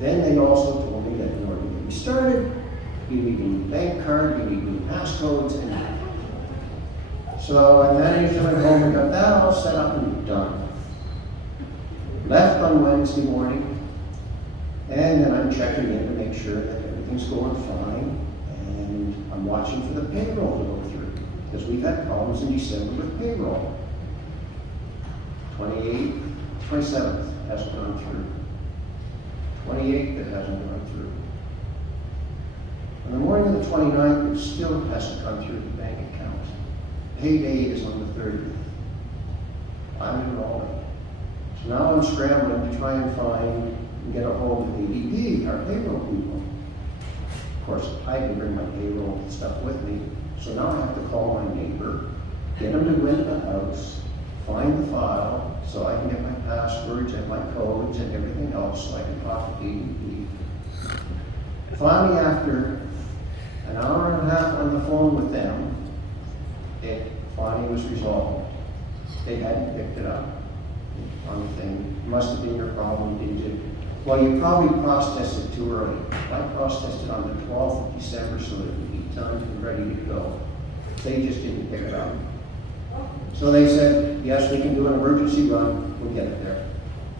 then they also told me that in order to get me started, you need a new bank card, you need new passcodes, and so I managed to go home and got that all set up and done. Left on Wednesday morning, and then I'm checking in to make sure that everything's going fine, and I'm watching for the payroll to go through, because we've had problems in December with payroll. 28th, 27th hasn't gone through. 28th it hasn't gone through. On the morning of the 29th, it still hasn't gone through the bank account. Payday is on the 30th. I'm enrolling. So now I'm scrambling to try and find and get a hold of ADP, our payroll people. Of course, I can bring my payroll stuff with me, so now I have to call my neighbor to go into the house, find the file, so I can get my passwords and my codes and everything else, so I can talk to DEP. Finally, after an hour and a half on the phone with them, it finally was resolved. They hadn't picked it up on the thing. Must have been your problem, didn't you? Well, you probably processed it too early. I processed it on the 12th of December so that it would be done and ready to go. They just didn't pick it up. So they said, yes, we can do an emergency run, we'll get it there.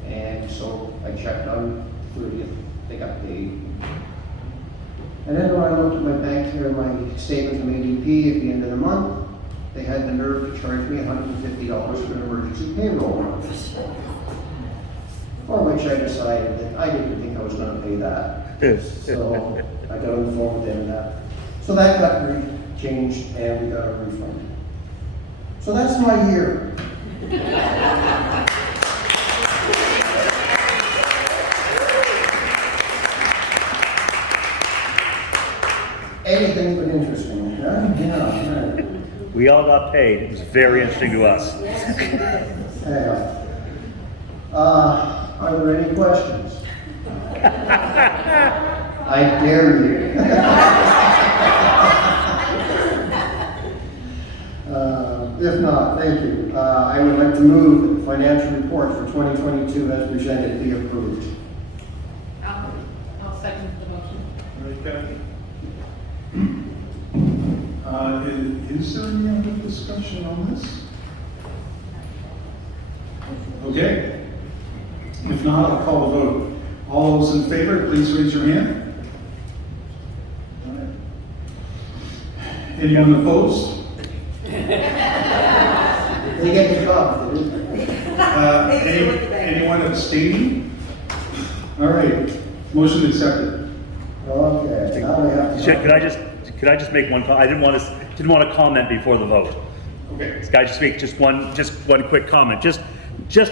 And so I checked on the 30th, they got paid. And then when I looked at my bank here, my statement from ADP at the end of the month, they had the nerve to charge me $150 for an emergency payroll run. For which I decided that I didn't think I was going to pay that. So I got on the phone with them and that. So that got changed and we got a refund. So that's my year. Anything but interesting, huh? Yeah. We all got paid. It was very interesting to us. Yeah. Are there any questions? I dare you. If not, thank you. I would like to move that the financial report for 2022 as presented be approved. I'll second the motion. All right, Kathy. Is there any other discussion on this? Okay. If not, I'll call the vote. All those in favor, please raise your hand. All right. Anyone opposed? They get the job, didn't they? Anyone abstaining? All right, motion accepted. Okay, now we have to. Could I just make one comment? I didn't want to comment before the vote. Okay. Can I just make just one quick comment, just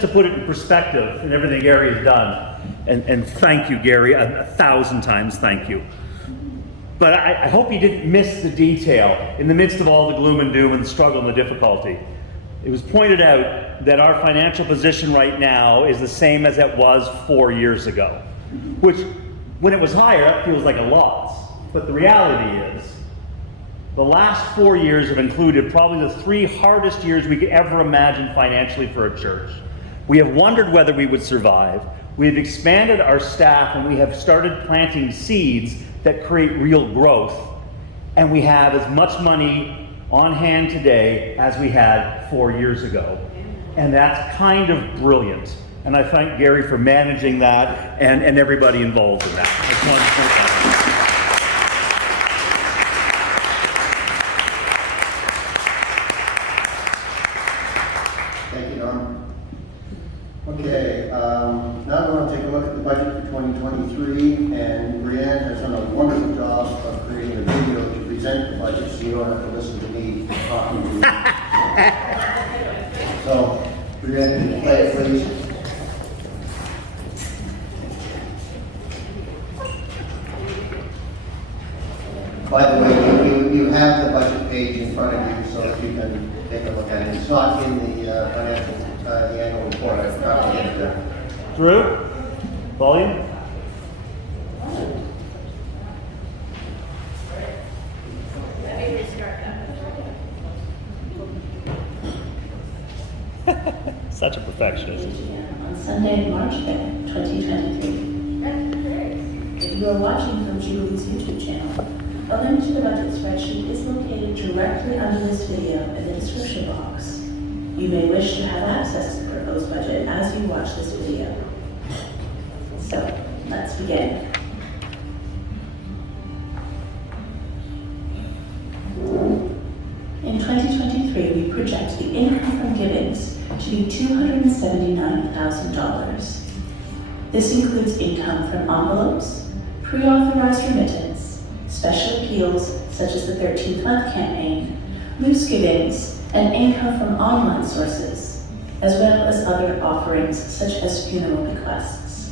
to put it in perspective and everything Gary has done. And thank you, Gary, 1,000 times thank you. But I hope you didn't miss the detail in the midst of all the gloom and doom and the struggle and the difficulty. It was pointed out that our financial position right now is the same as it was 4 years ago, which when it was higher, it feels like a loss. But the reality is, the last 4 years have included probably the 3 hardest years we could ever imagine financially for a church. We have wondered whether we would survive. We have expanded our staff and we have started planting seeds that create real growth. And we have as much money on hand today as we had 4 years ago. And that's kind of brilliant. And I thank Gary for managing that and everybody involved in that. Thank you, Norm. Okay, now we're going to take a look at the budget for 2023, and Brianne has done a wonderful job of creating a video to present the budget, so you don't have to listen to me talking to you. So, Brianne, can you play it, please? By the way, you have the budget page in front of you, so that you can take a look at it. It's not in the financial, the annual report. I forgot to get it there. Drew? Volume? Let me restart that. Such a perfectionist. On Sunday, March 5th, 2023. If you are watching from Jubilee's YouTube channel, a link to the budget spreadsheet is located directly under this video in the description box. You may wish to have access to the proposed budget as you watch this video. So, let's begin. In 2023, we project the income from givings to be $279,000. This includes income from envelopes, pre-authorized remittance, special appeals such as the 13th month campaign, loose givings, and income from online sources, as well as other offerings such as funeral bequests.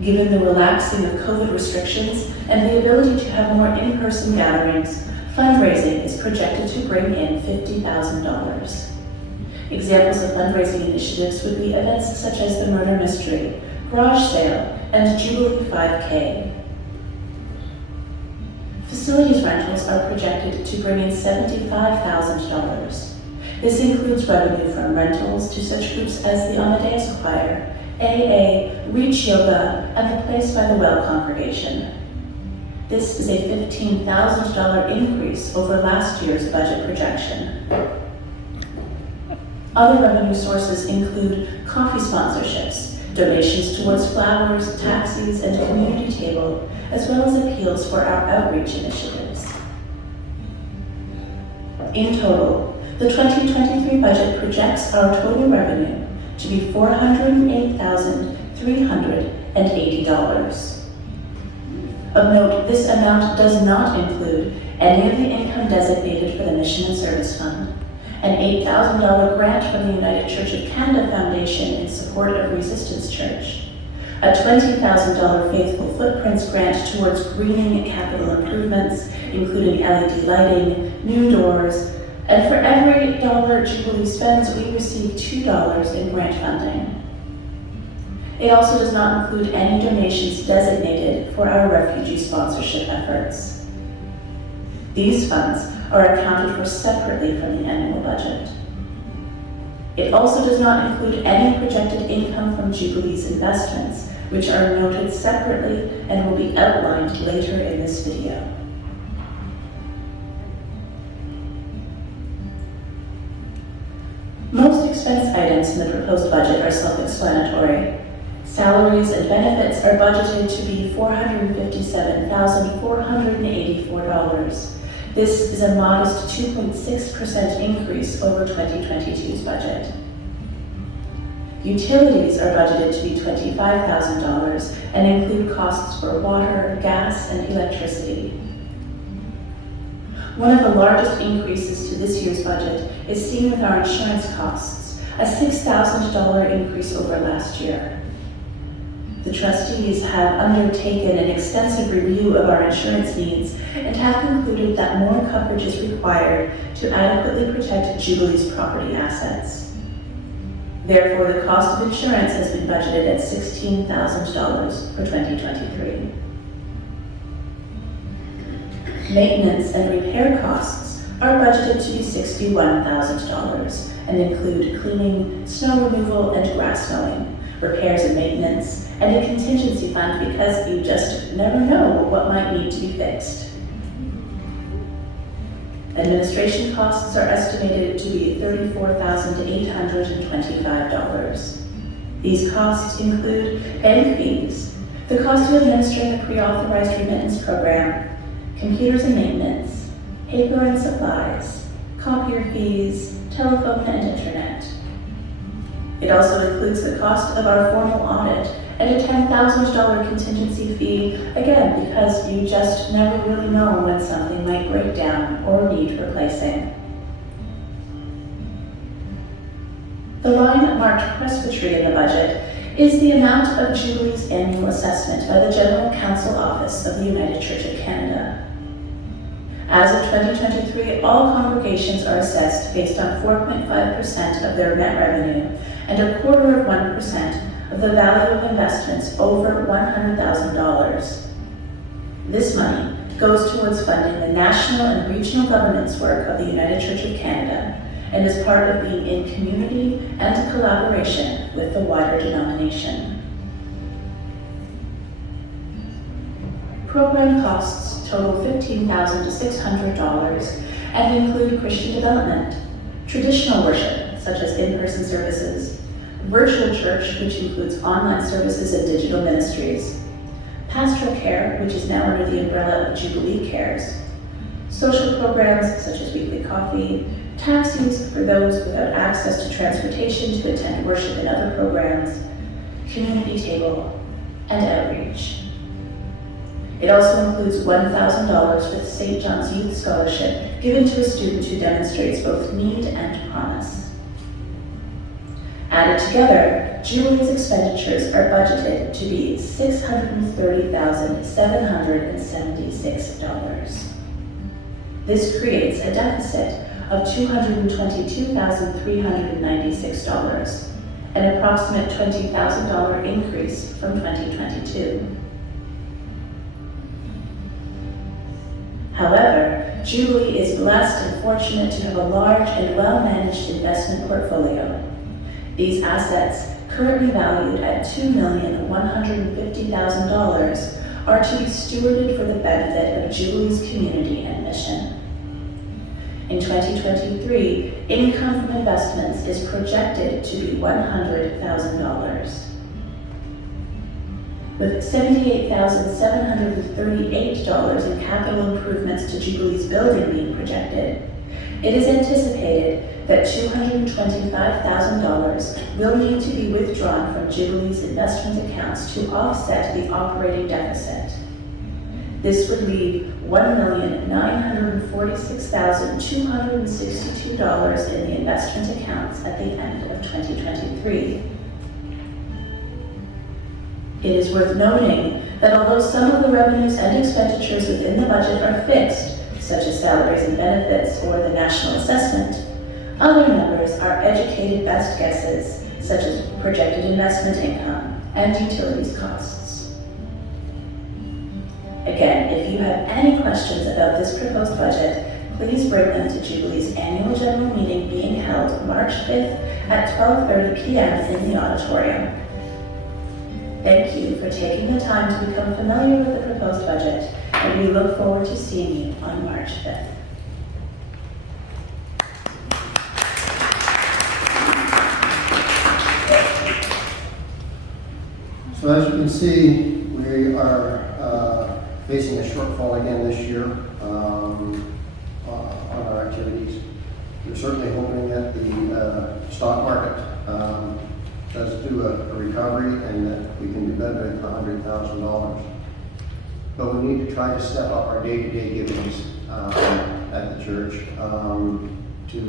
Given the relaxing of COVID restrictions and the ability to have more in-person gatherings Fundraising is projected to bring in $50,000. Examples of fundraising initiatives would be events such as the Murder Mystery, Garage Sale, and Jubilee 5K. Facilities rentals are projected to bring in $75,000. This includes revenue from rentals to such groups as the Amadeus Choir, AA, Reach Yoga, and the Place by the Well congregation. This is a $15,000 increase over last year's budget projection. Other revenue sources include coffee sponsorships, donations towards flowers, taxis, and community table, as well as appeals for our outreach initiatives. In total, the 2023 budget projects our total revenue to be $408,380. Of note, this amount does not include any of the income designated for the Mission and Service Fund, an $8,000 grant from the United Church of Canada Foundation in support of Resistance Church, a $20,000 Faithful Footprints grant towards greening capital improvements, including LED lighting, new doors, and for every dollar Jubilee spends, we receive $2 in grant funding. It also does not include any donations designated for our refugee sponsorship efforts. These funds are accounted for separately from the annual budget. It also does not include any projected income from Jubilee's investments, which are noted separately and will be outlined later in this video. Most expense items in the proposed budget are self-explanatory. Salaries and benefits are budgeted to be $457,484. This is a modest 2.6% increase over 2022's budget. Utilities are budgeted to be $25,000 and include costs for water, gas, and electricity. One of the largest increases to this year's budget is seen with our insurance costs, a $6,000 increase over last year. The trustees have undertaken an extensive review of our insurance needs and have concluded that more coverage is required to adequately protect Jubilee's property assets. Therefore, the cost of insurance has been budgeted at $16,000 for 2023. Maintenance and repair costs are budgeted to be $61,000 and include cleaning, snow removal, and grass mowing, repairs and maintenance, and a contingency fund because you just never know what might need to be fixed. Administration costs are estimated to be $34,825. These costs include bank fees, the cost of administering a pre-authorized remittance program, computers and maintenance, paper and supplies, copier fees, telephone and internet. It also includes the cost of our formal audit and a $10,000 contingency fee, again, because you just never really know when something might break down or need replacing. The line marked presbytery in the budget is the amount of Jubilee's annual assessment by the General Council Office of the United Church of Canada. As of 2023, all congregations are assessed based on 4.5% of their net revenue and 0.25% of the value of investments over $100,000. This money goes towards funding the national and regional governance work of the United Church of Canada and is part of being in community and collaboration with the wider denomination. Program costs total $15,600 and include Christian development, traditional worship, such as in-person services, virtual church, which includes online services and digital ministries, pastoral care, which is now under the umbrella of Jubilee Cares, social programs such as weekly coffee, taxis for those without access to transportation to attend worship and other programs, community table, and outreach. It also includes $1,000 for the St. John's Youth Scholarship given to a student who demonstrates both need and promise. Added together, Jubilee's expenditures are budgeted to be $630,776. This creates a deficit of $222,396, an approximate $20,000 increase from 2022. However, Jubilee is blessed and fortunate to have a large and well-managed investment portfolio. These assets, currently valued at $2,150,000, are to be stewarded for the benefit of Jubilee's community and mission. In 2023, income from investments is projected to be $100,000. With $78,738 in capital improvements to Jubilee's building being projected, it is anticipated that $225,000 will need to be withdrawn from Jubilee's investment accounts to offset the operating deficit. This would leave $1,946,262 in the investment accounts at the end of 2023. It is worth noting that although some of the revenues and expenditures within the budget are fixed, such as salaries and benefits or the national assessment, other numbers are educated best guesses, such as projected investment income and utilities costs. Again, if you have any questions about this proposed budget, please bring them to Jubilee's annual general meeting being held March 5th at 12:30 p.m. in the auditorium. Thank you for taking the time to become familiar with the proposed budget, and we look forward to seeing you on March 5th. So as you can see, we are facing a shortfall again this year on our activities. We're certainly hoping that the stock market does do a recovery and that we can do better than $100,000. But we need to try to step up our day-to-day givings at the church to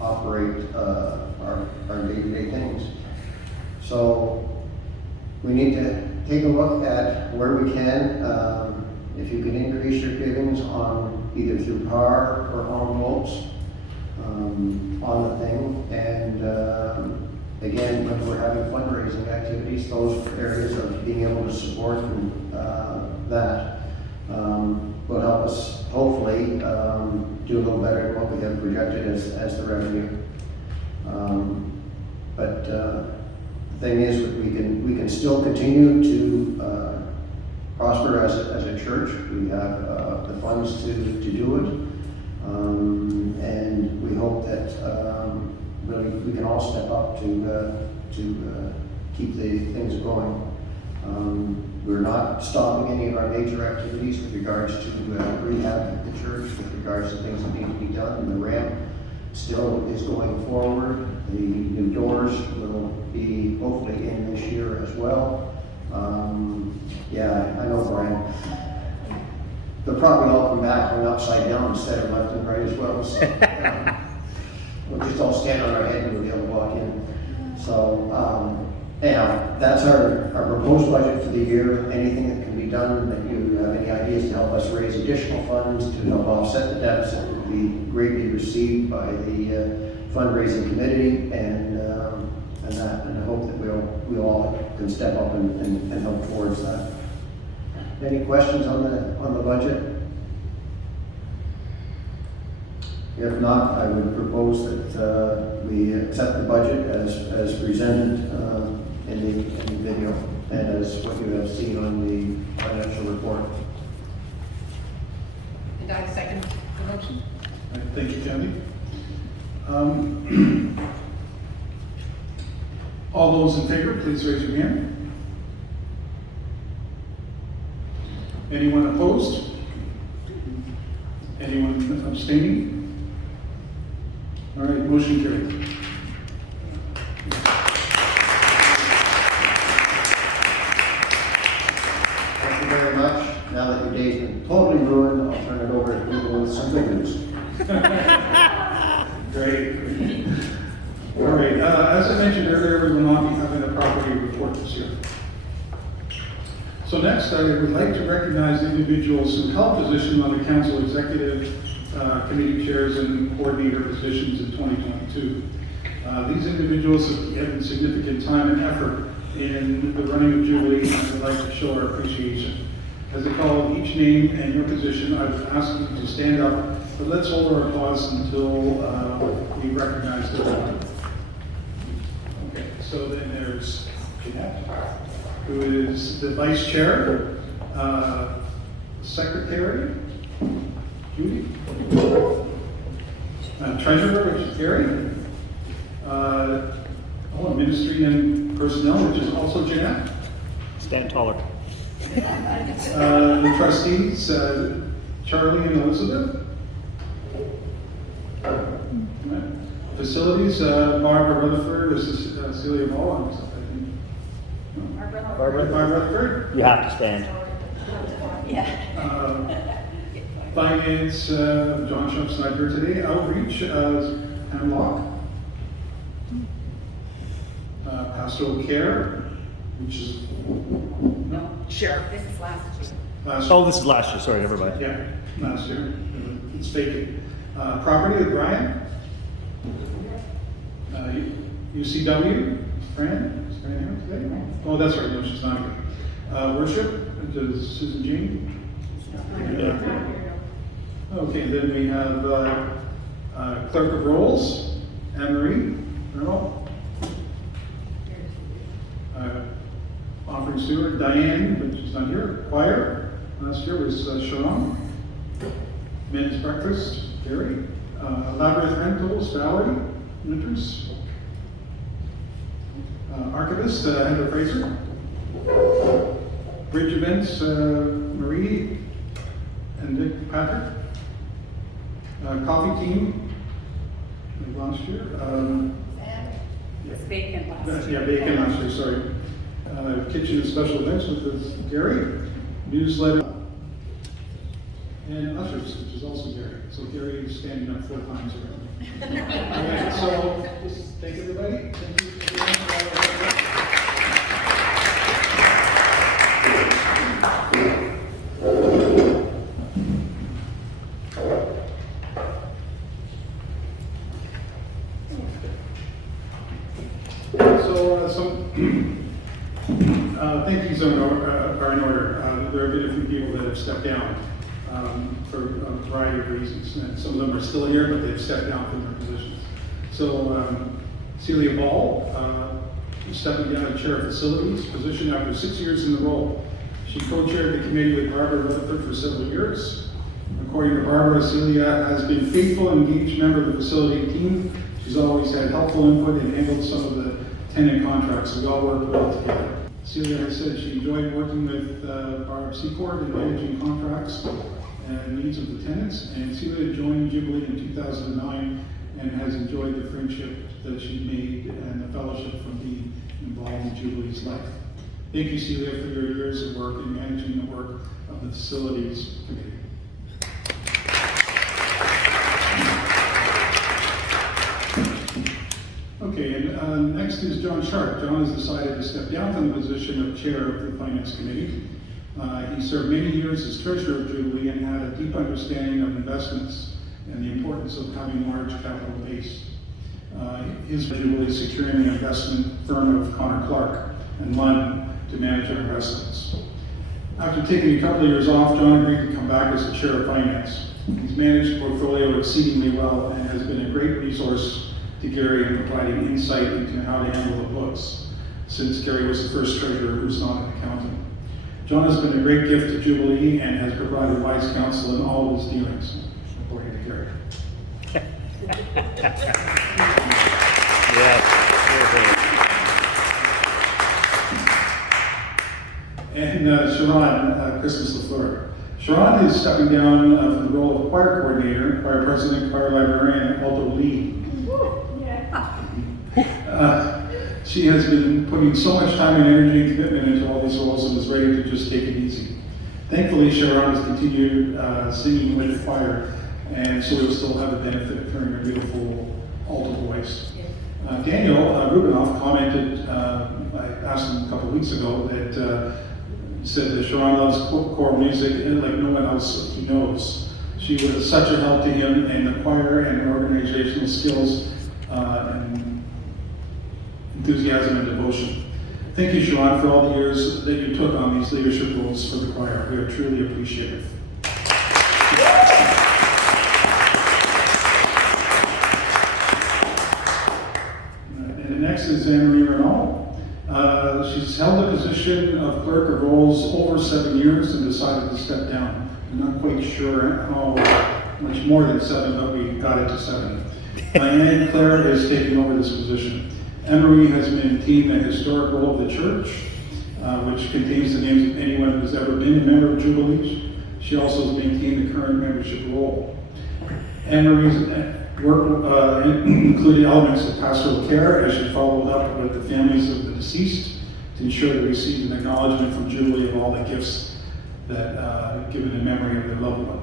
operate our day-to-day things. So we need to take a look at where we can. If you can increase your givings on either through PAR or envelopes on the thing. And again, when we're having fundraising activities, those areas of being able to support that will help us hopefully do a little better than what we have projected as the revenue. But the thing is, we can still continue to prosper as a church. We have the funds to do it, and we hope that really we can all step up to keep the things going. We're not stopping any of our major activities with regards to rehab at the church, with regards to things that need to be done. The ramp still is going forward. The new doors will be hopefully in this year as well. Yeah, I know, Brian. They'll probably all come back on upside down instead of left and right as well. So we'll just all stand on our head and we'll be able to walk in. So yeah, that's our proposed budget for the year. Anything that can be done, that you have any ideas to help us raise additional funds to help offset the deficit, will be greatly received by the fundraising committee, and I hope that we all can step up and help towards that. Any questions on the budget? If not, I would propose that we accept the budget as presented in the video and as what you have seen on the financial report. And I second the motion. All right, thank you, Candy. All those in favor, please raise your hand. Anyone opposed? Anyone abstaining? All right, motion carried. Thank you very much. Now that your day's been totally ruined, I'll turn it over to people with some good news. Great. All right, as I mentioned earlier, we will not be having a property report this year. So next, I would like to recognize individuals who held position on the council executive committee chairs and coordinator positions in 2022. These individuals have given significant time and effort in the running of Jubilee, and I would like to show our appreciation. As I call each name and your position, I would ask you to stand up, but let's hold our applause until we recognize everyone. Okay, so then there's Jeanette, who is the vice chair, secretary, Judy, treasurer, which is Gary, ministry and personnel, which is also Jeanette. Stand taller. The trustees, Charlie and Elizabeth. Facilities, Barbara Rutherford, this is Celia Ball. Barbara Rutherford. You have to stand. Finance, John Schump's not here today. Outreach, Pam Locke. Pastoral care, which is Sheriff, this is last year. Oh, this is last year. Sorry, never mind. Yeah, last year. It's vacant. Property with Brian. UCW, Fran. Is Fran here today? Oh, that's right. No, she's not here. Worship, which is Susan Jean. Okay, then we have Clerk of Rolls, Anne-Marie Reynolds. Offering steward, Diane, but she's not here. Choir, last year was Sharon. Men's breakfast, Gary. Labyrinth Rentals, Valerie Winters. Archivist, Heather Fraser. Bridge events, Marie and Dick Patrick. Coffee team, last year. It was vacant last year. Yeah, vacant last year, sorry. Kitchen and special events with Gary. Newsletter. And ushers, which is also Gary. So Gary is standing up 4 times already. Alright, so just thank everybody. Thank you. Thank yous are in order. There have been a few people that have stepped down for a variety of reasons. And some of them are still here, but they've stepped down from their positions. So Celia Ball, stepping down as chair of facilities position after 6 years in the role. She co-chaired the committee with Barbara Rutherford for several years. According to Barbara, Celia has been a faithful and engaged member of the facility team. She's always had helpful input and handled some of the tenant contracts, so we all worked well together. Celia has said she enjoyed working with Barb Secord in managing contracts and needs of the tenants, and Celia joined Jubilee in 2009 and has enjoyed the friendship that she made and the fellowship from being involved in Jubilee's life. Thank you, Celia, for your years of work in managing the work of the facilities committee. Okay, and next is John Sharp. John has decided to step down from the position of chair of the Finance Committee. He served many years as treasurer of Jubilee and had a deep understanding of investments and the importance of having a large capital base. His Jubilee securing an investment firm of Connor Clark and Lund to manage our investments. After taking a couple of years off, John agreed to come back as the chair of finance. He's managed the portfolio exceedingly well and has been a great resource to Gary in providing insight into how to handle the books, since Gary was the first treasurer who's not an accountant. John has been a great gift to Jubilee and has provided wise counsel in all of his dealings, according to Gary. And Sharon, Christmas LaFleur. Sharon is stepping down from the role of choir coordinator, choir president, choir librarian, and alto lead. She has been putting so much time and energy and commitment into all these roles and is ready to just take it easy. Thankfully, Sharon has continued singing with the choir, and so we'll still have the benefit of hearing her beautiful alto voice. Daniel Rubinoff commented, I asked him a couple of weeks ago, that said that Sharon loves choral music and like no one else he knows. She was such a help to him in the choir and her organizational skills and enthusiasm and devotion. Thank you, Siobhan, for all the years that you took on these leadership roles for the choir. We are truly appreciative. And next is Anne-Marie Renault. She's held the position of clerk of rolls over 7 years and decided to step down. I'm not quite sure how much more than 7, but we got it to 7. Anne Claire is taking over this position. Anne-Marie has maintained the historic role of the church, which contains the names of anyone who's ever been a member of Jubilee. She also has maintained the current membership role. Anne-Marie's work included elements of pastoral care as she followed up with the families of the deceased to ensure they received an acknowledgement from Jubilee of all the gifts that given in memory of their loved one.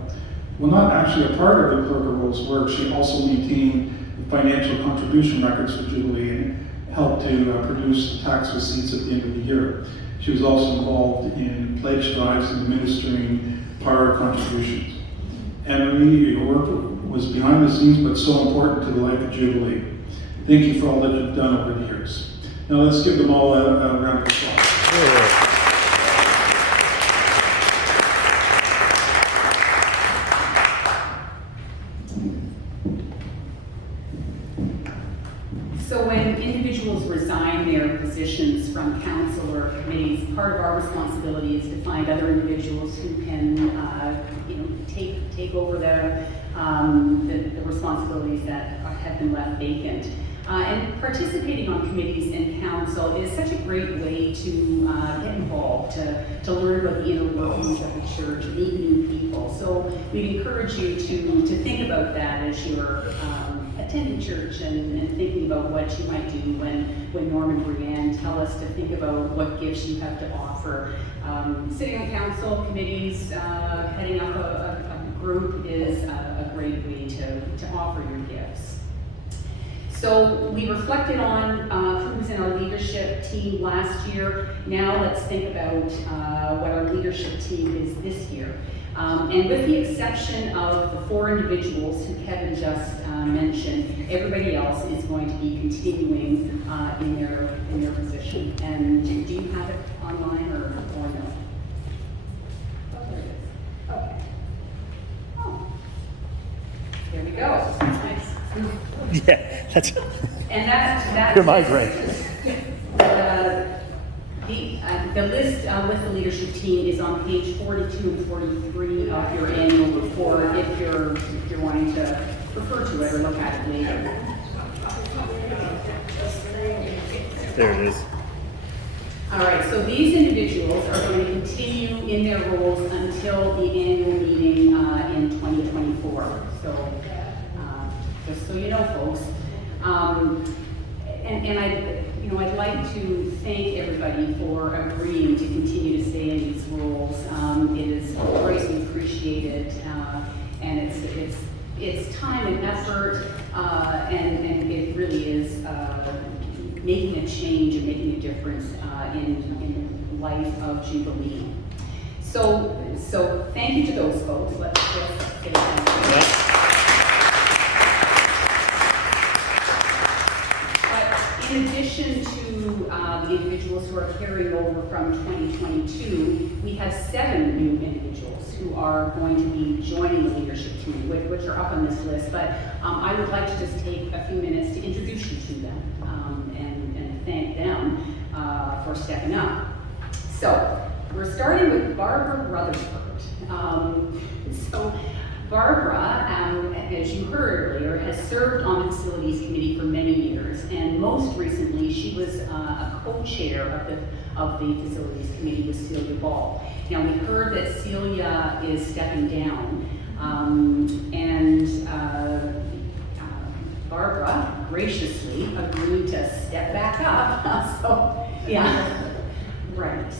Well, not actually a part of the clerk of rolls work, she also maintained the financial contribution records for Jubilee and helped to produce tax receipts at the end of the year. She was also involved in pledge drives and administering power contributions. Anne-Marie, your work was behind the scenes but so important to the life of Jubilee. Thank you for all that you've done over the years. Now let's give them all a round of applause. So when individuals resign their positions from council or committees, part of our responsibility is to find other individuals who can, take over the responsibilities that have been left vacant. And participating on committees and council is such a great way to get involved, to learn about the inner workings of the church, meet new people. So we encourage you to think about that as you're attending church and thinking about what you might do when Norm and Brianne tell us to think about what gifts you have to offer. Sitting on council committees, heading up a group is a great way to offer your gifts. So we reflected on who was in our leadership team last year. Now let's think about what our leadership team is this year. And with the exception of the 4 individuals who Kevin just mentioned, everybody else is going to be continuing in their position. And do you have it online or no? Oh, there it is. Okay. Oh, there we go. Nice. Yeah, that's And that your migraine. The list with the leadership team is on page 42 and 43 of your annual report if you're wanting to refer to it or look at it later. There it is. All right, so these individuals are going to continue in their roles until the annual meeting in 2024. So just so you know, folks. And I'd like to thank everybody for agreeing to continue to stay in these roles. It is greatly appreciated, and it's time and effort, and it really is making a change and making a difference in the life of Jubilee. So thank you to those folks. Let's get it. In addition to the individuals who are carrying over from 2022, we have 7 new individuals who are going to be joining the leadership team, which are up on this list. But I would like to just take a few minutes to introduce you to them and thank them for stepping up. So we're starting with Barbara Rutherford. Barbara, as you heard earlier, has served on the Facilities Committee for many years, and most recently she was a co-chair of the Facilities Committee with Celia Ball. Now we heard that Celia is stepping down, and Barbara graciously agreed to step back up. So yeah, right.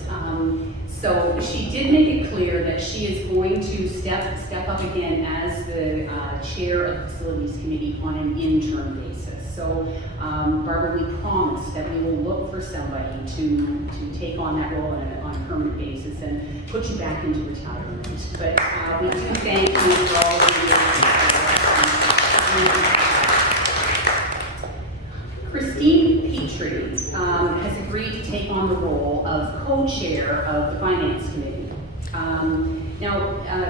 So she did make it clear that she is going to step up again as the chair of the facilities committee on an interim basis. So Barbara, we promise that we will look for somebody to take on that role on a permanent basis and put you back into retirement. But we do thank you for all of you. Christine Petrie has agreed to take on the role of co-chair of the Finance Committee.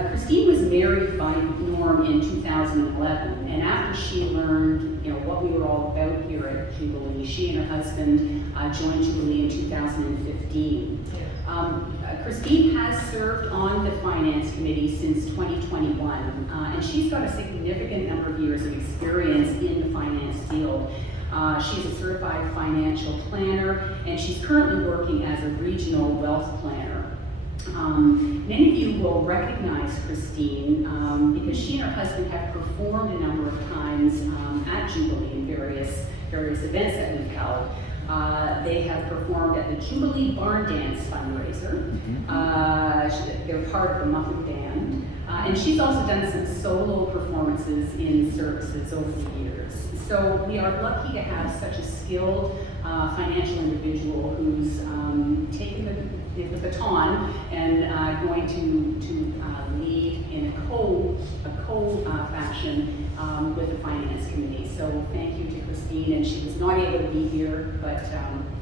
Christine was married by Norm in 2011, and after she learned, what we were all about here at Jubilee, she and her husband joined Jubilee in 2015. Christine has served on the Finance Committee since 2021, and she's got a significant number of years of experience in the finance field. She's a certified financial planner, and she's currently working as a regional wealth planner. Many of you will recognize Christine because she and her husband have performed a number of times at Jubilee in various events that we've held. They have performed at the Jubilee Barn Dance fundraiser. They're part of the Muffin Band. And she's also done some solo performances in services over the years. So we are lucky to have such a skilled financial individual who's taken the baton and going to lead in a co fashion with the Finance Committee. So thank you to Christine, and she was not able to be here, but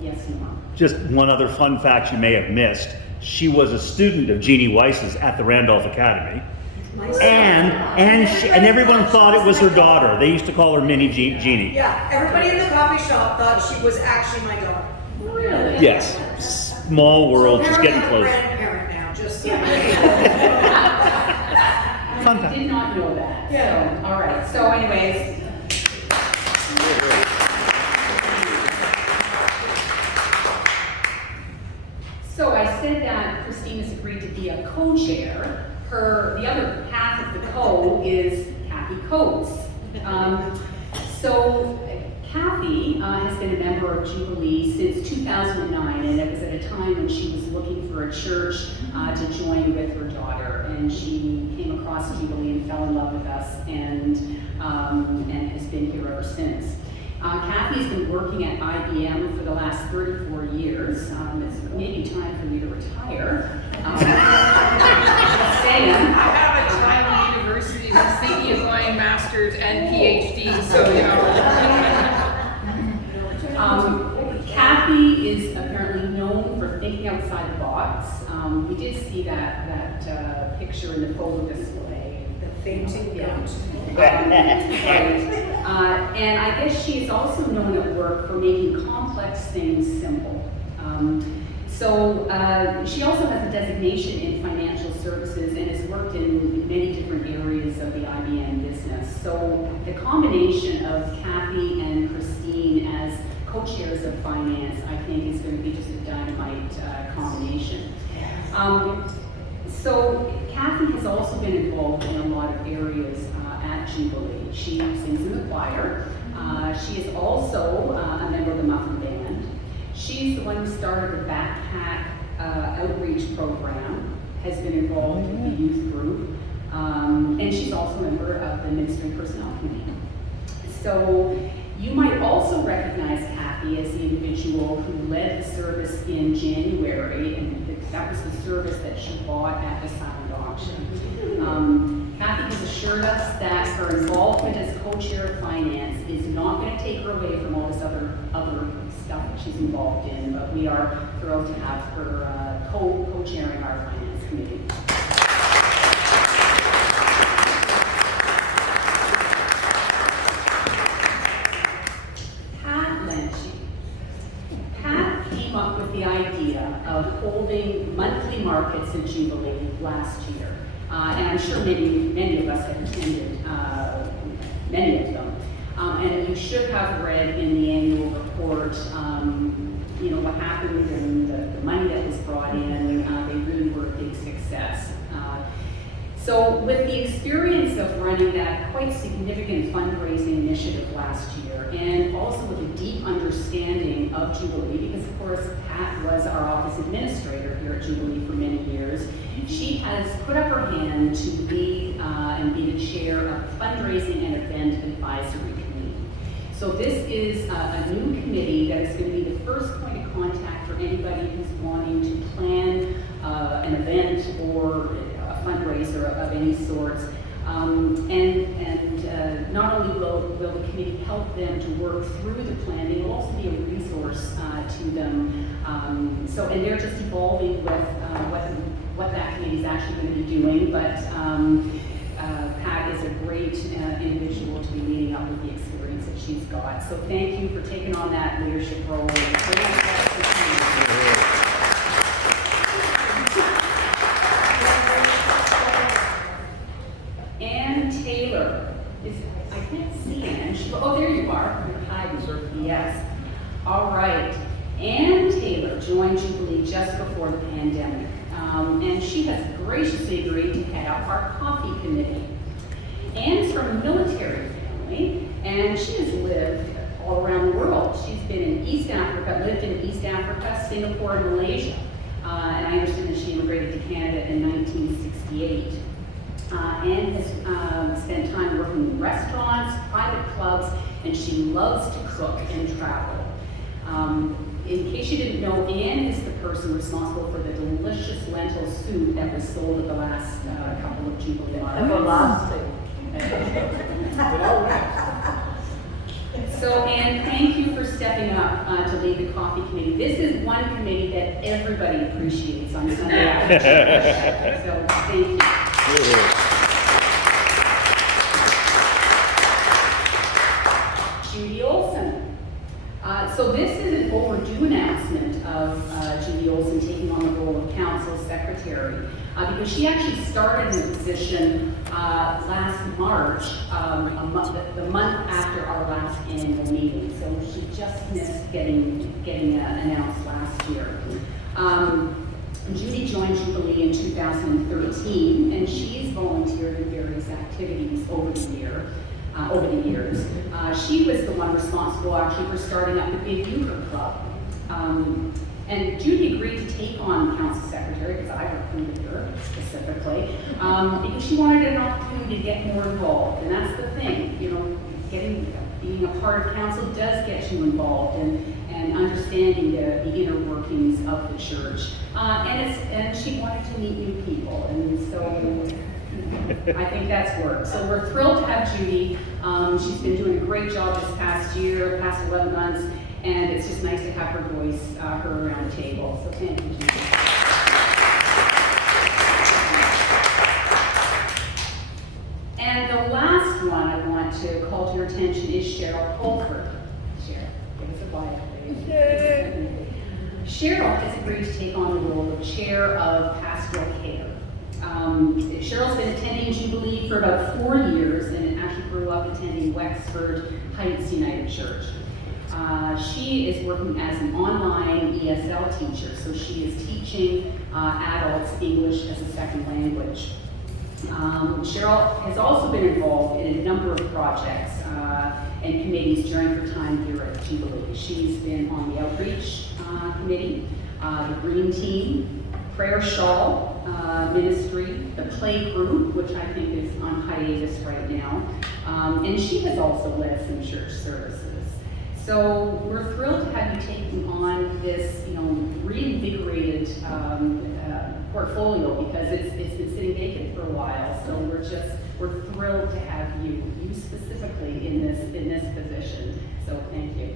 yes, Norm. Just one other fun fact you may have missed. She was a student of Jeannie Weiss's at the Randolph Academy. And everyone thought it was her daughter. They used to call her Mini Jeannie. Yeah, everybody in the coffee shop thought she was actually my daughter. Really? Yes. Small world, just getting close. Grandparent now, just so. Fun I fact. did not know that. Yeah. So, all right. So anyways. So I said that Christine has agreed to be a co-chair. The other half of the co is Kathy Coates. So Kathy has been a member of Jubilee since 2009, and it was at a time when she was looking for a church to join with her daughter, and she came across Jubilee and fell in love with us, and has been here ever since. Kathy's been working at IBM for the last 34 years. It's maybe time for you to retire. I have a child in university who's thinking of going master's and PhD, so Kathy is apparently known for thinking outside the box. We did see that picture in the photo display. The fainting goat. And I guess she is also known at work for making complex things simple. So she also has a designation in financial services and has worked in many different areas of the IBM business. So the combination of Kathy and Christine as co-chairs of finance, I think, is going to be just a dynamite combination. So Kathy has also been involved in a lot of areas at Jubilee. She sings in the choir. She is also a member of the Muffin Band. She's the one who started the Backpack outreach program, has been involved with the youth group, and she's also a member of the Ministry Personnel Committee. So you might also recognize Kathy as the individual who led the service in January, and that was the service that she bought at the silent auction. Kathy has assured us that her involvement as co-chair of finance is not going to take her away from all this other stuff that she's involved in, but we are thrilled to have her co-chairing our finance committee. Pat came up with the idea of holding monthly markets at Jubilee last year. And I'm sure many of us have attended many of them. And you should have read in the annual report, what happened and the money that was brought in. They really were a big success. So with the experience of running that quite significant fundraising initiative last year, and also with a deep understanding of Jubilee, because of course Pat was our office administrator here at Jubilee for many years. She has put up her hand to lead and be the chair of the fundraising and event advisory committee. So this is a new committee that is going to be the first point of contact for anybody who's wanting to plan an event or a fundraiser of any sort. Not only will the committee help them to work through the plan, they will also be a resource to them. And they're just evolving with what that committee is actually going to be doing. But Pat is a great individual to be leading up with the experience that she's got. So thank you for taking on that leadership role. I can't see Ann. Oh, there you are. You're hiding. Yes. All right. Ann Taylor joined Jubilee just before the pandemic, and she has graciously agreed to head up our coffee committee. Ann's from a military family, and she has lived all around the world. She's been in East Africa, lived in East Africa, Singapore, and Malaysia. And I understand that she immigrated to Canada in 1968. Ann has spent time working in restaurants, private clubs, and she loves to cook and travel. In case you didn't know, Ann is the person responsible for the delicious lentil soup that was sold at the last couple of Jubilee markets. So Ann, thank you for stepping up to lead the coffee committee. This is one committee that everybody appreciates on Sunday afternoon. So thank you. Judy Olson. So this is an overdue announcement of Judy Olson taking on the role of council secretary, because she actually started in the position last March, the month after our last annual meeting. So she just missed getting announced last year. Judy joined Jubilee in 2013, and she's volunteered in various activities over the years. She was the one responsible actually for starting up the Big Euchre Club. And Judy agreed to take on council secretary, because I recruited her specifically, because she wanted an opportunity to get more involved. And that's the thing, you know, being a part of council does get you involved and understanding the inner workings of the church. And she wanted to meet new people, and so I think that's worked. So we're thrilled to have Judy. She's been doing a great job this past year, past 11 months, and it's just nice to have her voice heard around the table. So thank you, Judy. And the last one I want to call to your attention is Cheryl Holford. Cheryl, give us a quiet, please. Cheryl has agreed to take on the role of chair of pastoral care. Cheryl's been attending Jubilee for about 4 years and actually grew up attending Wexford Heights United Church. She is working as an online ESL teacher, so she is teaching adults English as a second language. Cheryl has also been involved in a number of projects and committees during her time here at Jubilee. She's been on the Outreach Committee, the Green Team, Prayer Shawl Ministry, the Play Group, which I think is on hiatus right now, and she has also led some church services. So we're thrilled to have you taking on this, reinvigorated portfolio, because it's been sitting vacant for a while. So we're thrilled to have you specifically in this position. So thank you.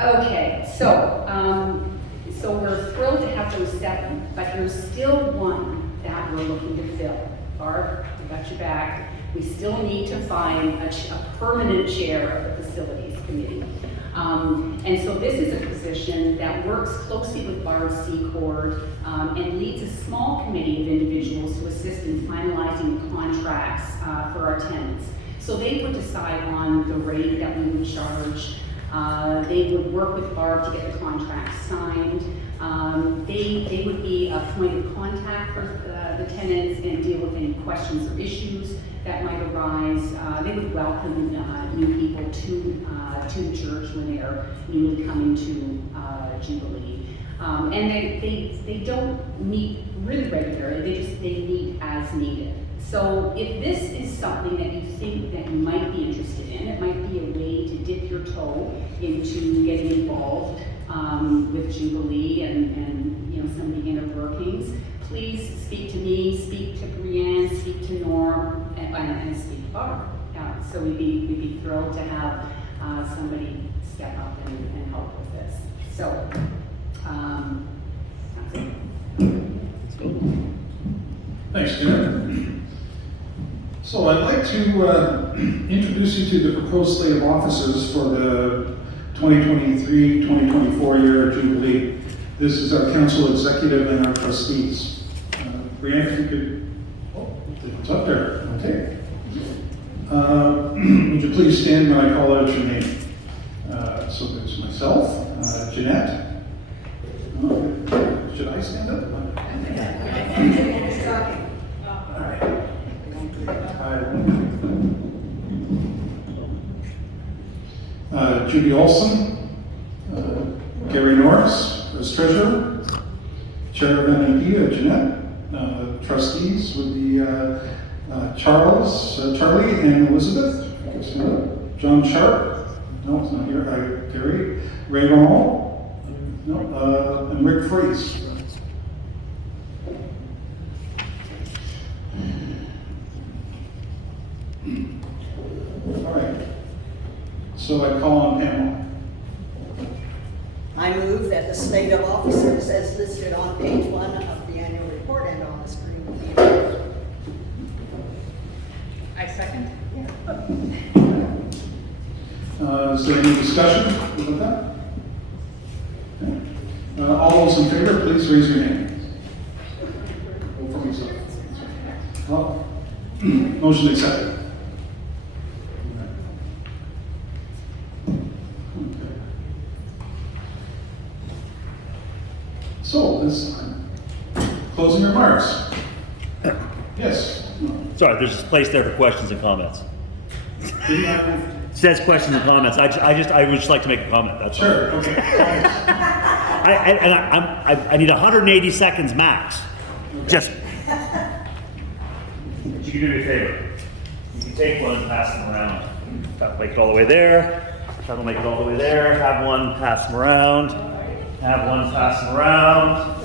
Okay, so we're thrilled to have those 7, but there's still one that we're looking to fill. Barb, we got your back. We still need to find a permanent chair of the facilities committee. And so this is a position that works closely with Barb Secord and leads a small committee of individuals to assist in finalizing the contracts for our tenants. So they would decide on the rate that we would charge. They would work with Barb to get the contract signed. They would be a point of contact for the tenants and deal with any questions or issues that might arise. They would welcome new people to the church when they are newly coming to Jubilee. And they don't meet really regularly, they meet as needed. So if this is something that you think that you might be interested in, it might be a way to dip your toe into getting involved with Jubilee and you know, some of the inner workings, please speak to me, speak to Brianne, speak to Norm, and speak to Barb. So we'd be thrilled to have somebody step up and help with this. So that's it. Thanks, Jen. So I'd like to introduce you to the proposed slate of officers for the 2023-2024 year of Jubilee. This is our council executive and our trustees. Brianne, if you could, oh, it's up there, okay. Would you please stand when I call out your name? So there's myself, Jeanette. Should I stand up? All right. Judy Olson, Gary Norris as treasurer, chair of NMP, Jeanette, trustees would be Charlie and Elizabeth, John Sharp, no, it's not here, Gary, Ray Ronald, no, and Rick Freeze. All right. So I call on Pamela. I move that the slate of officers as listed on page 1 of the annual report and on the screen be approved. I second. Is there any discussion about that? Okay. All those in favor, please raise your hand. Vote for myself. Well, motion accepted. So, this closing remarks. Yes. Sorry, there's a place there for questions and comments. It says questions and comments. I would just like to make a comment. That's sure. all. Okay. I need 180 seconds max. Just. You can do me a favor. You can take one and pass them around. That'll make it all the way there. That'll make it all the way there. Have one, pass them around. Have one, pass them around.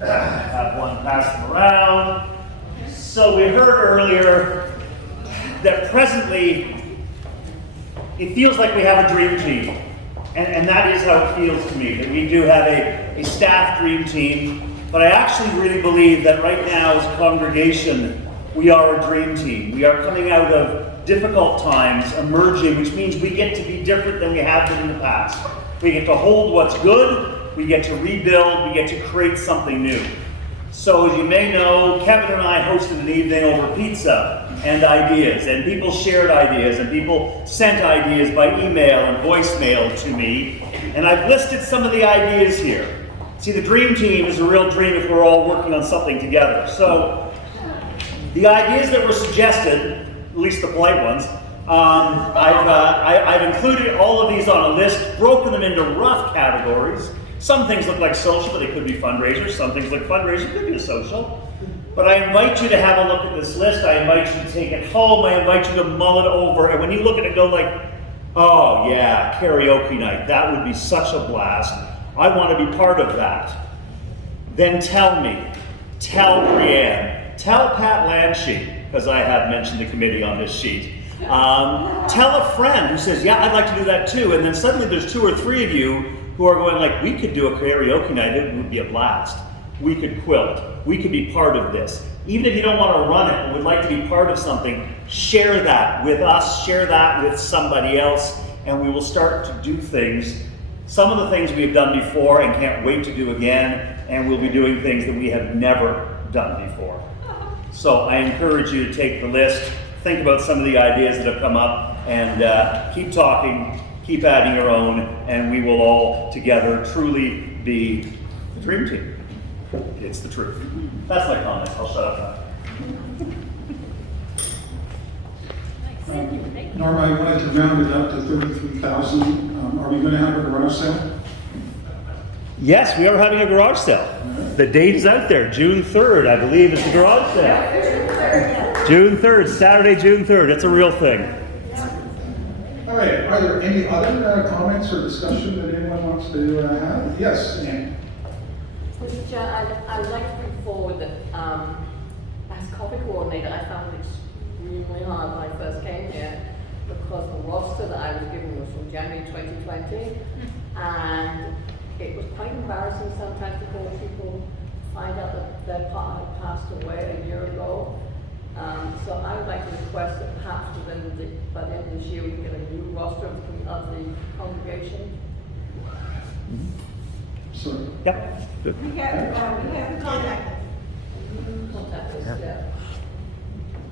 Have one, pass them around. So we heard earlier that presently it feels like we have a dream team. And that is how it feels to me, that we do have a staff dream team. But I actually really believe that right now as a congregation, we are a dream team. We are coming out of difficult times, emerging, which means we get to be different than we have been in the past. We get to hold what's good. We get to rebuild, we get to create something new. So as you may know, Kevin and I hosted an evening over pizza and ideas, and people shared ideas, and people sent ideas by email and voicemail to me, and I've listed some of the ideas here. See, the dream team is a real dream if we're all working on something together. So the ideas that were suggested, at least the polite ones, I've included all of these on a list, broken them into rough categories. Some things look like social, but they could be fundraisers. Some things like fundraisers could be a social. But I invite you to have a look at this list. I invite you to take it home. I invite you to mull it over. And when you look at it, go like, oh yeah, karaoke night. That would be such a blast. I want to be part of that. Then tell me, tell Brianne, tell Pat Landsheet, because I have mentioned the committee on this sheet. Tell a friend who says, yeah, I'd like to do that too. And then suddenly there's 2 or 3 of you who are going like, we could do a karaoke night, it would be a blast. We could quilt, we could be part of this. Even if you don't want to run it, but would like to be part of something, share that with us, share that with somebody else, and we will start to do things. Some of the things we've done before and can't wait to do again, and we'll be doing things that we have never done before. So I encourage you to take the list, think about some of the ideas that have come up, and keep talking, keep adding your own, and we will all together truly be Dream team. It's the truth. That's my comment. I'll shut up now. Norma, I wanted to round it up to 33,000. Are we going to have a garage sale? Yes, we are having a garage sale. The date is out there. June 3rd, I believe, is the garage sale. June 3rd, Saturday, June 3rd. It's a real thing. All right, are there any other comments or discussion that anyone wants to have? Yes, Ann. Mr. Chair, I'd like to bring forward that as coffee coordinator, I found it extremely hard when I first came here because the roster that I was given was from January 2020, and it was quite embarrassing sometimes to call people, find out that their partner had passed away a year ago. So I would like to request that perhaps by the end of this year we can get a new roster of the congregation. Sorry. Yeah. Good. We have contact. Contact us, yeah.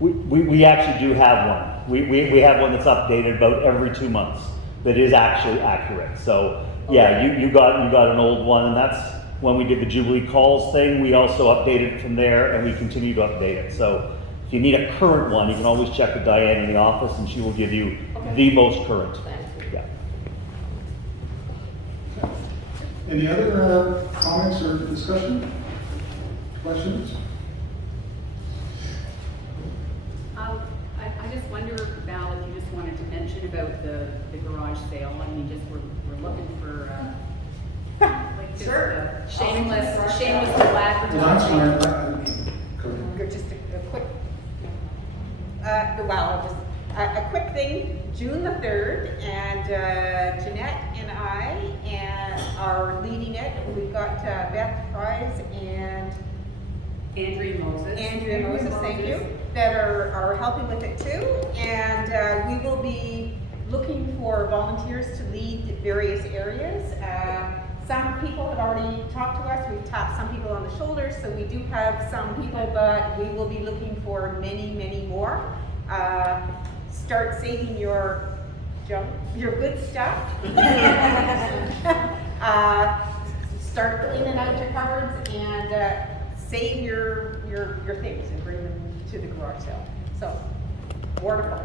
We actually do have one. We have one that's updated about every 2 months that is actually accurate. So yeah, you got an old one, and that's when we did the Jubilee calls thing. We also updated it from there, and we continue to update it. So if you need a current one, you can always check with Diane in the office, and she will give you the most current. Yeah. Any other comments or discussion? Questions? I just wonder, Val, if you just wanted to mention about the garage sale. I mean, just we're looking for like just a shameless Well, that's advertising. fine. Just a quick, a quick thing. June the 3rd, and Jeanette and I are leading it. We've got Beth Price and Andrea Moses, thank you, that are helping with it too. And we will be looking for volunteers to lead various areas. Some people have already talked to us. We've tapped some people on the shoulders, so we do have some people, but we will be looking for many, many more. Start saving your junk, your good stuff. Start cleaning out your cupboards and save your things and bring them to the garage sale. So, wonderful.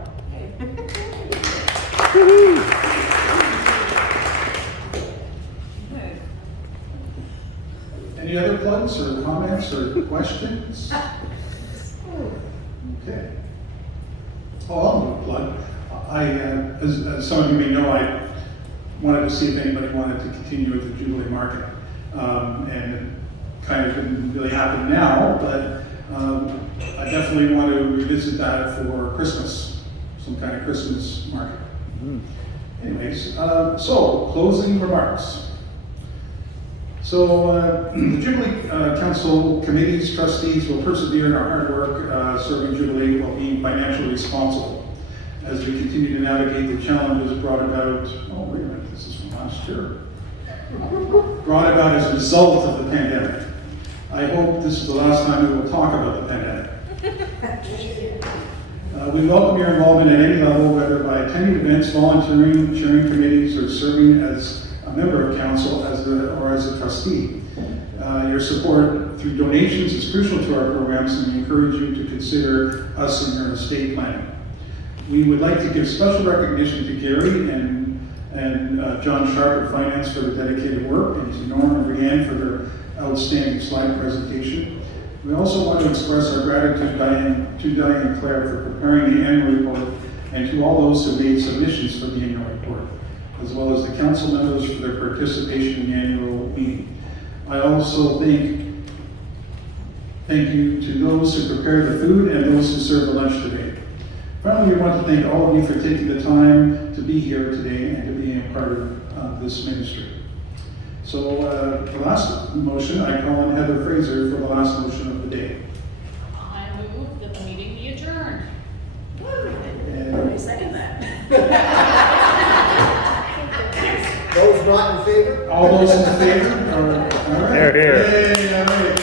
Any other plugs or comments or questions? Okay. Oh, I'll do a plug. As some of you may know, I wanted to see if anybody wanted to continue with the Jubilee Market. And it kind of didn't really happen now, but I definitely want to revisit that for Christmas, some kind of Christmas market. Anyways, so closing remarks. So the Jubilee Council committees, trustees will persevere in our hard work serving Jubilee while being financially responsible as we continue to navigate the challenges brought about, oh wait a minute, this is from last year, brought about as a result of the pandemic. I hope this is the last time we will talk about the pandemic. We welcome your involvement at any level, whether by attending events, volunteering, chairing committees, or serving as a member of council or as a trustee. Your support through donations is crucial to our programs, and we encourage you to consider us in your estate planning. We would like to give special recognition to Gary and John Sharp of Finance for their dedicated work, and to Norm and Brianne for their outstanding slide presentation. We also want to express our gratitude to Diane and Claire for preparing the annual report, and to all those who made submissions for the annual report, as well as the council members for their participation in the annual meeting. I also thank you to those who prepared the food and those who served the lunch today. Finally, we want to thank all of you for taking the time to be here today and to be a part of this ministry. So the last motion, I call on Heather Fraser for the last motion of the day. I move that the meeting be adjourned. I second that. Those not in favor? All those in favor? All right. Here, here. Yay, all right.